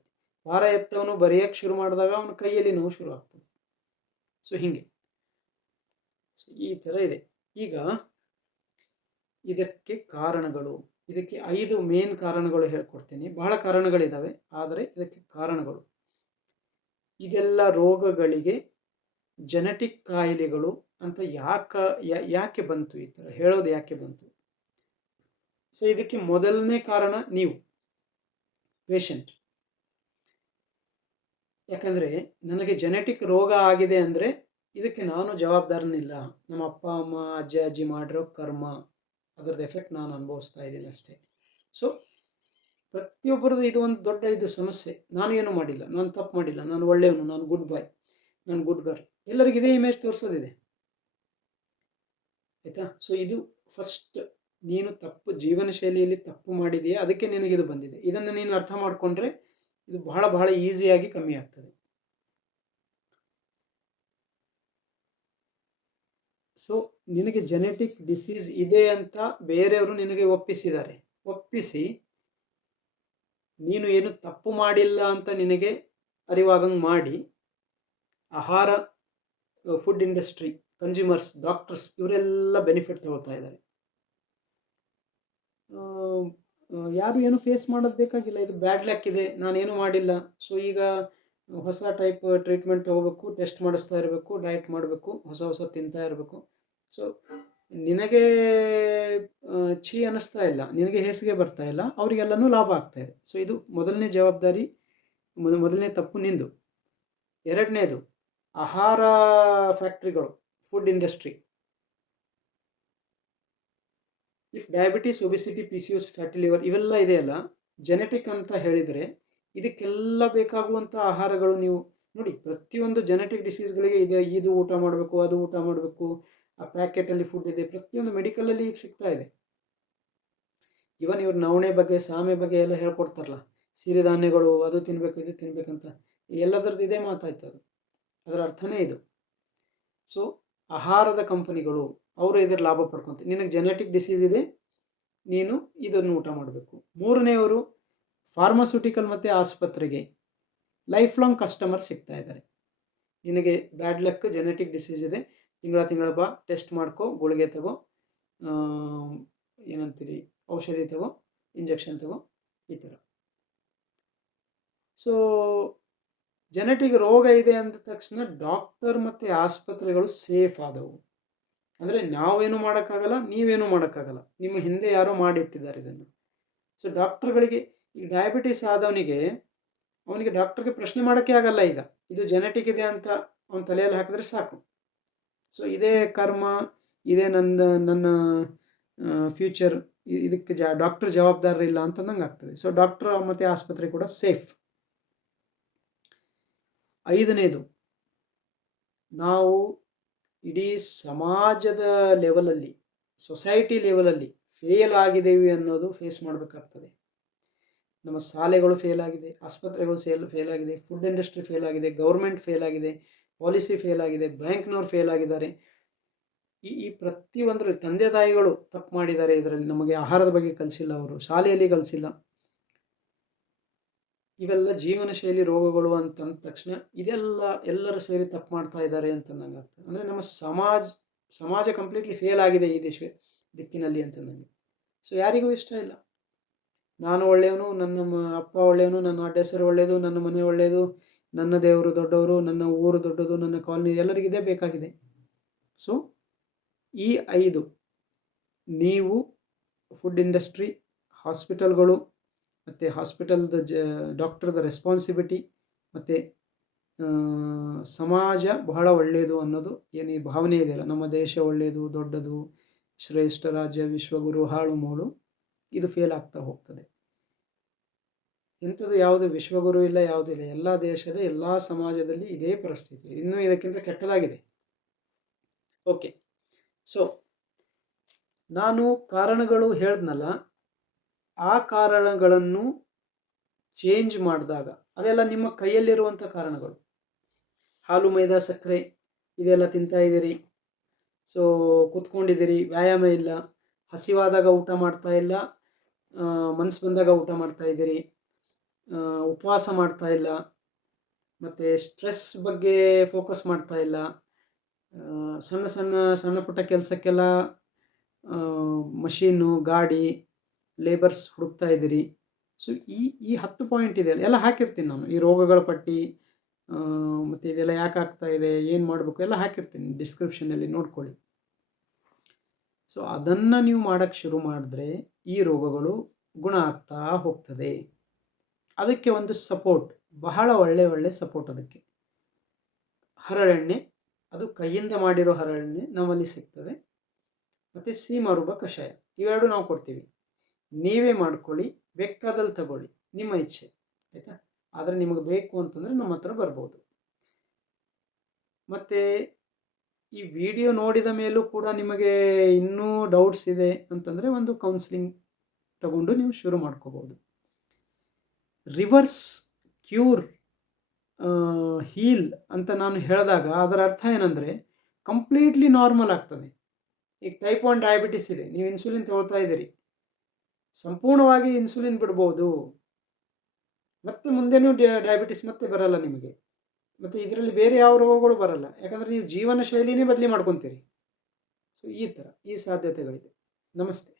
ಭಾರ ಎತ್ತವನು ಬರೆಯೋಕ್ಕೆ ಶುರು ಮಾಡಿದಾಗ ಅವನ ಕೈಯಲ್ಲಿ ನೋವು ಶುರು ಆಗ್ತದೆ. ಸೊ ಹೀಗೆ ಈ ಥರ ಇದೆ. ಈಗ ಇದಕ್ಕೆ ಕಾರಣಗಳು, ಇದಕ್ಕೆ 5 ಮೇನ್ ಕಾರಣಗಳು ಹೇಳ್ಕೊಡ್ತೀನಿ. ಬಹಳ ಕಾರಣಗಳಿದ್ದಾವೆ, ಆದರೆ ಇದಕ್ಕೆ ಕಾರಣಗಳು. ಇದೆಲ್ಲ ರೋಗಗಳಿಗೆ ಜೆನೆಟಿಕ್ ಕಾಯಿಲೆಗಳು ಅಂತ ಯಾಕೆ ಬಂತು? ಈ ಥರ ಹೇಳೋದು ಯಾಕೆ ಬಂತು? ಸೊ ಇದಕ್ಕೆ ಮೊದಲನೇ ಕಾರಣ ನೀವು ಪೇಷಂಟ್. ಯಾಕಂದರೆ ನನಗೆ ಜೆನೆಟಿಕ್ ರೋಗ ಆಗಿದೆ ಅಂದರೆ ಇದಕ್ಕೆ ನಾನು ಜವಾಬ್ದಾರನಿಲ್ಲ. ನಮ್ಮ ಅಪ್ಪ ಅಮ್ಮ ಅಜ್ಜ ಅಜ್ಜಿ ಮಾಡಿರೋ ಕರ್ಮ, ಅದರದ್ದು ಎಫೆಕ್ಟ್ ನಾನು ಅನುಭವಿಸ್ತಾ ಇದ್ದೀನಿ ಅಷ್ಟೇ. ಸೊ ಪ್ರತಿಯೊಬ್ಬರದ್ದು ಇದು ಒಂದು ದೊಡ್ಡ ಸಮಸ್ಯೆ. ನಾನು ಏನು ಮಾಡಿಲ್ಲ, ನಾನು ತಪ್ಪು ಮಾಡಿಲ್ಲ, ನಾನು ಒಳ್ಳೆಯವನು, ನಾನು ಗುಡ್ ಬಾಯ್, ನಾನು ಗುಡ್ ಗರ್ಲ್, ಎಲ್ಲರಿಗೂ ಇದೇ ಇಮೇಜ್ ತೋರಿಸೋದಿದೆ, ಆಯಿತಾ? ಸೊ ಇದು ಫಸ್ಟ್, ನೀನು ತಪ್ಪು ಜೀವನ ಶೈಲಿಯಲ್ಲಿ ತಪ್ಪು ಮಾಡಿದೆಯಾ, ಅದಕ್ಕೆ ನಿನಗಿದು ಬಂದಿದೆ. ಇದನ್ನು ನೀನು ಅರ್ಥ ಮಾಡಿಕೊಂಡ್ರೆ ಇದು ಬಹಳ ಬಹಳ ಈಸಿಯಾಗಿ ಕಮ್ಮಿ ಆಗ್ತದೆ. ನಿನಗೆ ಜೆನೆಟಿಕ್ ಡಿಸೀಸ್ ಇದೆ ಅಂತ ಬೇರೆಯವರು ನಿನಗೆ ಒಪ್ಪಿಸಿ ನೀನು ಏನು ತಪ್ಪು ಮಾಡಿಲ್ಲ ಅಂತ ನಿನಗೆ ಅರಿವಾಗಂಗೆ ಮಾಡಿ ಆಹಾರ, ಫುಡ್ ಇಂಡಸ್ಟ್ರಿ, ಕನ್ಸ್ಯೂಮರ್ಸ್, ಡಾಕ್ಟರ್ಸ್ ಇವರೆಲ್ಲ ಬೆನಿಫಿಟ್ ತಗೊಳ್ತಾ ಇದ್ದಾರೆ. ಯಾರು ಏನು ಫೇಸ್ ಮಾಡೋದು ಬೇಕಾಗಿಲ್ಲ. ಇದು ಬ್ಯಾಡ್ ಲಕ್ ಇದೆ, ನಾನೇನು ಮಾಡಿಲ್ಲ, ಸೊ ಈಗ ಹೊಸ ಟೈಪ್ ಟ್ರೀಟ್ಮೆಂಟ್ ತೊಗೋಬೇಕು, ಟೆಸ್ಟ್ ಮಾಡಿಸ್ತಾ ಇರಬೇಕು, ಡಯಟ್ ಮಾಡಬೇಕು, ಹೊಸ ತಿಂತಾ ಇರಬೇಕು. ಸೊ ನಿನಗೆ ಛೀ ಅನ್ನಿಸ್ತಾ ಇಲ್ಲ, ನಿನಗೆ ಹೇಸಿಗೆ ಬರ್ತಾ ಇಲ್ಲ, ಅವರಿಗೆಲ್ಲನೂ ಲಾಭ ಆಗ್ತಾ ಇದೆ. ಸೊ ಇದು ಮೊದಲನೇ ಜವಾಬ್ದಾರಿ, ಮೊದಲನೇ ತಪ್ಪು ನಿಂದು. ಎರಡನೇದು, ಆಹಾರ ಫ್ಯಾಕ್ಟ್ರಿಗಳು, food industry. If diabetes, obesity, PCOS, fatty liver ಇವೆಲ್ಲ ಇದೆಯಲ್ಲ, ಜೆನೆಟಿಕ್ ಅಂತ ಹೇಳಿದರೆ ಇದಕ್ಕೆಲ್ಲ ಬೇಕಾಗುವಂಥ ಆಹಾರಗಳು ನೀವು ನೋಡಿ. ಪ್ರತಿಯೊಂದು ಜೆನೆಟಿಕ್ ಡಿಸೀಸ್ಗಳಿಗೆ ಇದೆ, ಇದು ಊಟ ಮಾಡಬೇಕು, ಅದು ಊಟ ಮಾಡಬೇಕು, ಆ ಪ್ಯಾಕೆಟಲ್ಲಿ ಫುಡ್ ಇದೆ, ಪ್ರತಿಯೊಂದು ಮೆಡಿಕಲಲ್ಲಿ ಈಗ ಸಿಗ್ತಾ ಇದೆ. ಇವನ್ ಇವ್ರು ನವಣೆ ಬಗ್ಗೆ, ಸಾಮೆ ಬಗ್ಗೆ ಎಲ್ಲ ಹೇಳ್ಕೊಡ್ತಾರಲ್ಲ, ಸಿರಿಧಾನ್ಯಗಳು, ಅದು ತಿನ್ಬೇಕು, ಇದು ತಿನ್ಬೇಕಂತ, ಎಲ್ಲದರದ್ದು ಇದೇ ಮಾತಾಯ್ತದು. ಅದರ ಅರ್ಥನೇ ಇದು. ಸೊ ಆಹಾರದ ಕಂಪನಿಗಳು ಅವರು ಇದರ ಲಾಭ ಪಡ್ಕೊತಾರೆ. ನಿನಗೆ ಜೆನೆಟಿಕ್ ಡಿಸೀಸ್ ಇದೆ, ನೀನು ಇದನ್ನು ಊಟ ಮಾಡಬೇಕು. ಮೂರನೆಯವರು ಫಾರ್ಮಾಸ್ಯೂಟಿಕಲ್ ಮತ್ತು ಆಸ್ಪತ್ರೆಗೆ ಲೈಫ್ ಲಾಂಗ್ ಕಸ್ಟಮರ್ ಸಿಗ್ತಾ ಇದ್ದಾರೆ. ನಿನಗೆ ಬ್ಯಾಡ್ ಲಕ್, ಜೆನೆಟಿಕ್ ಡಿಸೀಸ್ ಇದೆ, ತಿಂಗಳ ಬಾ, ಟೆಸ್ಟ್ ಮಾಡ್ಕೊ, ಗುಳಿಗೆ ತಗೋ, ಏನಂತೀರಿ, ಔಷಧಿ ತಗೋ, ಇಂಜೆಕ್ಷನ್ ತಗೋ, ಈ ಥರ. ಸೊ ಜೆನೆಟಿಕ್ ರೋಗ ಇದೆ ಅಂದ ತಕ್ಷಣ ಡಾಕ್ಟರ್ ಮತ್ತು ಆಸ್ಪತ್ರೆಗಳು ಸೇಫ್ ಆದವು. ಅಂದರೆ ನಾವೇನು ಮಾಡೋಕ್ಕಾಗಲ್ಲ, ನೀವೇನು ಮಾಡೋಕ್ಕಾಗಲ್ಲ, ನಿಮ್ಮ ಹಿಂದೆ ಯಾರೋ ಮಾಡಿಟ್ಟಿದ್ದಾರೆ ಇದನ್ನು. ಸೊ ಡಾಕ್ಟರ್ಗಳಿಗೆ, ಈಗ ಡಯಾಬಿಟಿಸ್ ಆದವನಿಗೆ ಅವನಿಗೆ ಡಾಕ್ಟರ್ಗೆ ಪ್ರಶ್ನೆ ಮಾಡೋಕ್ಕೆ ಆಗಲ್ಲ. ಈಗ ಇದು ಜೆನೆಟಿಕ್ ಇದೆ ಅಂತ ಅವನ ತಲೆಯಲ್ಲಿ ಹಾಕಿದ್ರೆ ಸಾಕು. ಸೊ ಇದೇ ಕರ್ಮ, ಇದೇ ನನ್ನ ಫ್ಯೂಚರ್, ಇದಕ್ಕೆ ಡಾಕ್ಟರ್ ಜವಾಬ್ದಾರರಿಲ್ಲ ಅಂತಂದಂಗೆ ಆಗ್ತದೆ. ಸೊ ಡಾಕ್ಟರ್ ಮತ್ತು ಆಸ್ಪತ್ರೆ ಕೂಡ ಸೇಫ್. ಐದನೇದು, ನಾವು ಇಡೀ ಸಮಾಜದ ಲೆವೆಲಲ್ಲಿ, ಸೊಸೈಟಿ ಲೆವೆಲಲ್ಲಿ ಫೇಲ್ ಆಗಿದ್ದೇವೆ ಅನ್ನೋದು ಫೇಸ್ ಮಾಡಬೇಕಾಗ್ತದೆ. ನಮ್ಮ ಶಾಲೆಗಳು ಫೇಲ್ ಆಗಿದೆ, ಆಸ್ಪತ್ರೆಗಳು ಫೇಲ್ ಆಗಿದೆ, ಫುಡ್ ಇಂಡಸ್ಟ್ರಿ ಫೇಲ್ ಆಗಿದೆ, ಗೌರ್ಮೆಂಟ್ ಫೇಲ್ ಆಗಿದೆ, ಪಾಲಿಸಿ ಫೇಲ್ ಆಗಿದೆ, ಬ್ಯಾಂಕ್ನವ್ರು ಫೇಲ್ ಆಗಿದ್ದಾರೆ. ಈ ಪ್ರತಿಯೊಂದರ ತಂದೆ ತಾಯಿಗಳು ತಪ್ಪು ಮಾಡಿದ್ದಾರೆ. ಇದರಲ್ಲಿ ನಮಗೆ ಆಹಾರದ ಬಗ್ಗೆ ಕಲಿಸಿಲ್ಲ, ಅವರು ಶಾಲೆಯಲ್ಲಿ ಕಲಿಸಿಲ್ಲ. ಇವೆಲ್ಲ ಜೀವನ ಶೈಲಿ ರೋಗಗಳು ಅಂತಂದ ತಕ್ಷಣ ಎಲ್ಲರೂ ಸೇರಿ ತಪ್ಪು ಮಾಡ್ತಾ ಇದ್ದಾರೆ ಅಂತ ನಂಗೆ ಆಗ್ತದೆ. ಅಂದರೆ ನಮ್ಮ ಸಮಾಜ ಕಂಪ್ಲೀಟ್ಲಿ ಫೇಲ್ ಆಗಿದೆ ಈ ದಿಕ್ಕಿನಲ್ಲಿ ಅಂತ ನನಗೆ. ಸೊ ಯಾರಿಗೂ ಇಷ್ಟ ಇಲ್ಲ. ನಾನು ಒಳ್ಳೆಯವನು, ನನ್ನ ಅಪ್ಪ ಒಳ್ಳೆಯವನು, ನನ್ನ ಅಡ್ಡ ಹೆಸರು ಒಳ್ಳೆಯದು, ನನ್ನ ಮನೆ ಒಳ್ಳೆಯದು, ನನ್ನ ದೇವರು ದೊಡ್ಡವರು, ನನ್ನ ಊರು ದೊಡ್ಡದು, ನನ್ನ ಕಾಲನಿ, ಎಲ್ಲರಿಗೂ ಇದೇ ಬೇಕಾಗಿದೆ. ಸೊ ಈ 5 ನೀವು ಫುಡ್ ಇಂಡಸ್ಟ್ರಿ, ಹಾಸ್ಪಿಟಲ್ಗಳು ಮತ್ತು ಹಾಸ್ಪಿಟಲ್ದ ಡಾಕ್ಟರ್ದ ರೆಸ್ಪಾನ್ಸಿಬಿಲಿಟಿ ಮತ್ತು ಸಮಾಜ ಬಹಳ ಒಳ್ಳೆಯದು ಅನ್ನೋದು ಏನು ಈ ಭಾವನೆ ಇದೆಯಲ್ಲ, ನಮ್ಮ ದೇಶ ಒಳ್ಳೆಯದು, ದೊಡ್ಡದು, ಶ್ರೇಷ್ಠ ರಾಜ್ಯ, ವಿಶ್ವಗುರು, ಹಾಳು ಮೂಳು, ಇದು ಫೇಲ್ ಆಗ್ತಾ ಹೋಗ್ತದೆ. ಇಂಥದ್ದು ಯಾವುದು ವಿಶ್ವಗುರು ಇಲ್ಲ, ಯಾವುದೂ ಇಲ್ಲ. ಎಲ್ಲ ದೇಶದ ಎಲ್ಲ ಸಮಾಜದಲ್ಲಿ ಇದೇ ಪರಿಸ್ಥಿತಿ, ಇನ್ನೂ ಇದಕ್ಕಿಂತ ಕೆಟ್ಟದಾಗಿದೆ. ಓಕೆ, ಸೊ ನಾನು ಕಾರಣಗಳು ಹೇಳಿದ್ನಲ್ಲ, ಆ ಕಾರಣಗಳನ್ನು ಚೇಂಜ್ ಮಾಡಿದಾಗ ಅದೆಲ್ಲ ನಿಮ್ಮ ಕೈಯಲ್ಲಿರುವಂಥ ಕಾರಣಗಳು. ಹಾಲು, ಮೈದಾ, ಸಕ್ಕರೆ ಇದೆಲ್ಲ ತಿಂತಾ ಇದ್ದೀರಿ, ಸೊ ಕೂತ್ಕೊಂಡಿದ್ದೀರಿ, ವ್ಯಾಯಾಮ ಇಲ್ಲ, ಹಸಿವಾದಾಗ ಊಟ ಮಾಡ್ತಾ ಇಲ್ಲ, ಮನಸ್ಸು ಬಂದಾಗ ಊಟ ಮಾಡ್ತಾ ಇದ್ದೀರಿ, ಉಪವಾಸ ಮಾಡ್ತಾ ಇಲ್ಲ, ಮತ್ತು ಸ್ಟ್ರೆಸ್ ಬಗ್ಗೆ ಫೋಕಸ್ ಮಾಡ್ತಾ ಇಲ್ಲ, ಸಣ್ಣ ಪುಟ್ಟ ಕೆಲಸಕ್ಕೆಲ್ಲ ಮಷೀನು, ಗಾಡಿ, ಲೇಬರ್ಸ್ ಹುಡುಕ್ತಾ ಇದ್ದೀರಿ. ಸೊ ಈ 10 ಪಾಯಿಂಟ್ ಇದೆಯಲ್ಲ, ಎಲ್ಲ ಹಾಕಿರ್ತೀನಿ ನಾನು, ಈ ರೋಗಗಳ ಪಟ್ಟಿ, ಮತ್ತು ಇದೆಲ್ಲ ಯಾಕೆ ಆಗ್ತಾ ಇದೆ, ಏನು ಮಾಡಬೇಕು ಎಲ್ಲ ಹಾಕಿರ್ತೀನಿ ಡಿಸ್ಕ್ರಿಪ್ಷನಲ್ಲಿ, ನೋಡ್ಕೊಳ್ಳಿ. ಸೊ ಅದನ್ನು ನೀವು ಮಾಡೋಕ್ಕೆ ಶುರು ಮಾಡಿದ್ರೆ ಈ ರೋಗಗಳು ಗುಣ ಆಗ್ತಾ ಹೋಗ್ತದೆ. ಅದಕ್ಕೆ ಒಂದು ಸಪೋರ್ಟ್, ಬಹಳ ಒಳ್ಳೆ ಸಪೋರ್ಟ್. ಅದಕ್ಕೆ ಹರಳೆಣ್ಣೆ, ಅದು ಕೈಯಿಂದ ಮಾಡಿರೋ ಹರಳೆಣ್ಣೆ ನಮ್ಮಲ್ಲಿ ಸಿಗ್ತದೆ, ಮತ್ತು ಸೀಮರುಬ ಕಷಾಯ, ಇವೆರಡು ನಾವು ಕೊಡ್ತೀವಿ. ನೀವೇ ಮಾಡ್ಕೊಳ್ಳಿ, ಬೇಕಾದಲ್ಲಿ ತಗೊಳ್ಳಿ, ನಿಮ್ಮ ಇಚ್ಛೆ, ಆಯಿತಾ. ಆದರೆ ನಿಮಗೆ ಬೇಕು ಅಂತಂದರೆ ನಮ್ಮ ಹತ್ರ ಬರ್ಬೋದು. ಮತ್ತು ಈ ವಿಡಿಯೋ ನೋಡಿದ ಮೇಲೂ ಕೂಡ ನಿಮಗೆ ಇನ್ನೂ ಡೌಟ್ಸ್ ಇದೆ ಅಂತಂದರೆ ಒಂದು ಕೌನ್ಸಿಲಿಂಗ್ ತಗೊಂಡು ನೀವು ಶುರು ಮಾಡ್ಕೋಬೋದು. ರಿವರ್ಸ್ ಕ್ಯೂರ್, ಹೀಲ್ ಅಂತ ನಾನು ಹೇಳಿದಾಗ ಅದರ ಅರ್ಥ ಏನಂದರೆ ಕಂಪ್ಲೀಟ್ಲಿ ನಾರ್ಮಲ್ ಆಗ್ತದೆ. ಈಗ ಟೈಪ್ 1 ಡಯಾಬಿಟಿಸ್ ಇದೆ, ನೀವು ಇನ್ಸುಲಿನ್ ತಗೊಳ್ತಾ ಇದ್ದೀರಿ, ಸಂಪೂರ್ಣವಾಗಿ ಇನ್ಸುಲಿನ್ ಬಿಡ್ಬೋದು, ಮತ್ತೆ ಮುಂದೆನೂ ಡಯಾಬಿಟಿಸ್ ಮತ್ತೆ ಬರಲ್ಲ ನಿಮಗೆ, ಮತ್ತು ಇದರಲ್ಲಿ ಬೇರೆ ಯಾವ ರೋಗಗಳು ಬರಲ್ಲ, ಯಾಕಂದರೆ ನೀವು ಜೀವನ ಶೈಲಿನೇ ಬದಲಿ ಮಾಡ್ಕೊತೀರಿ. ಸೊ ಈ ಥರ ಈ ಸಾಧ್ಯತೆಗಳಿದೆ. ನಮಸ್ತೆ.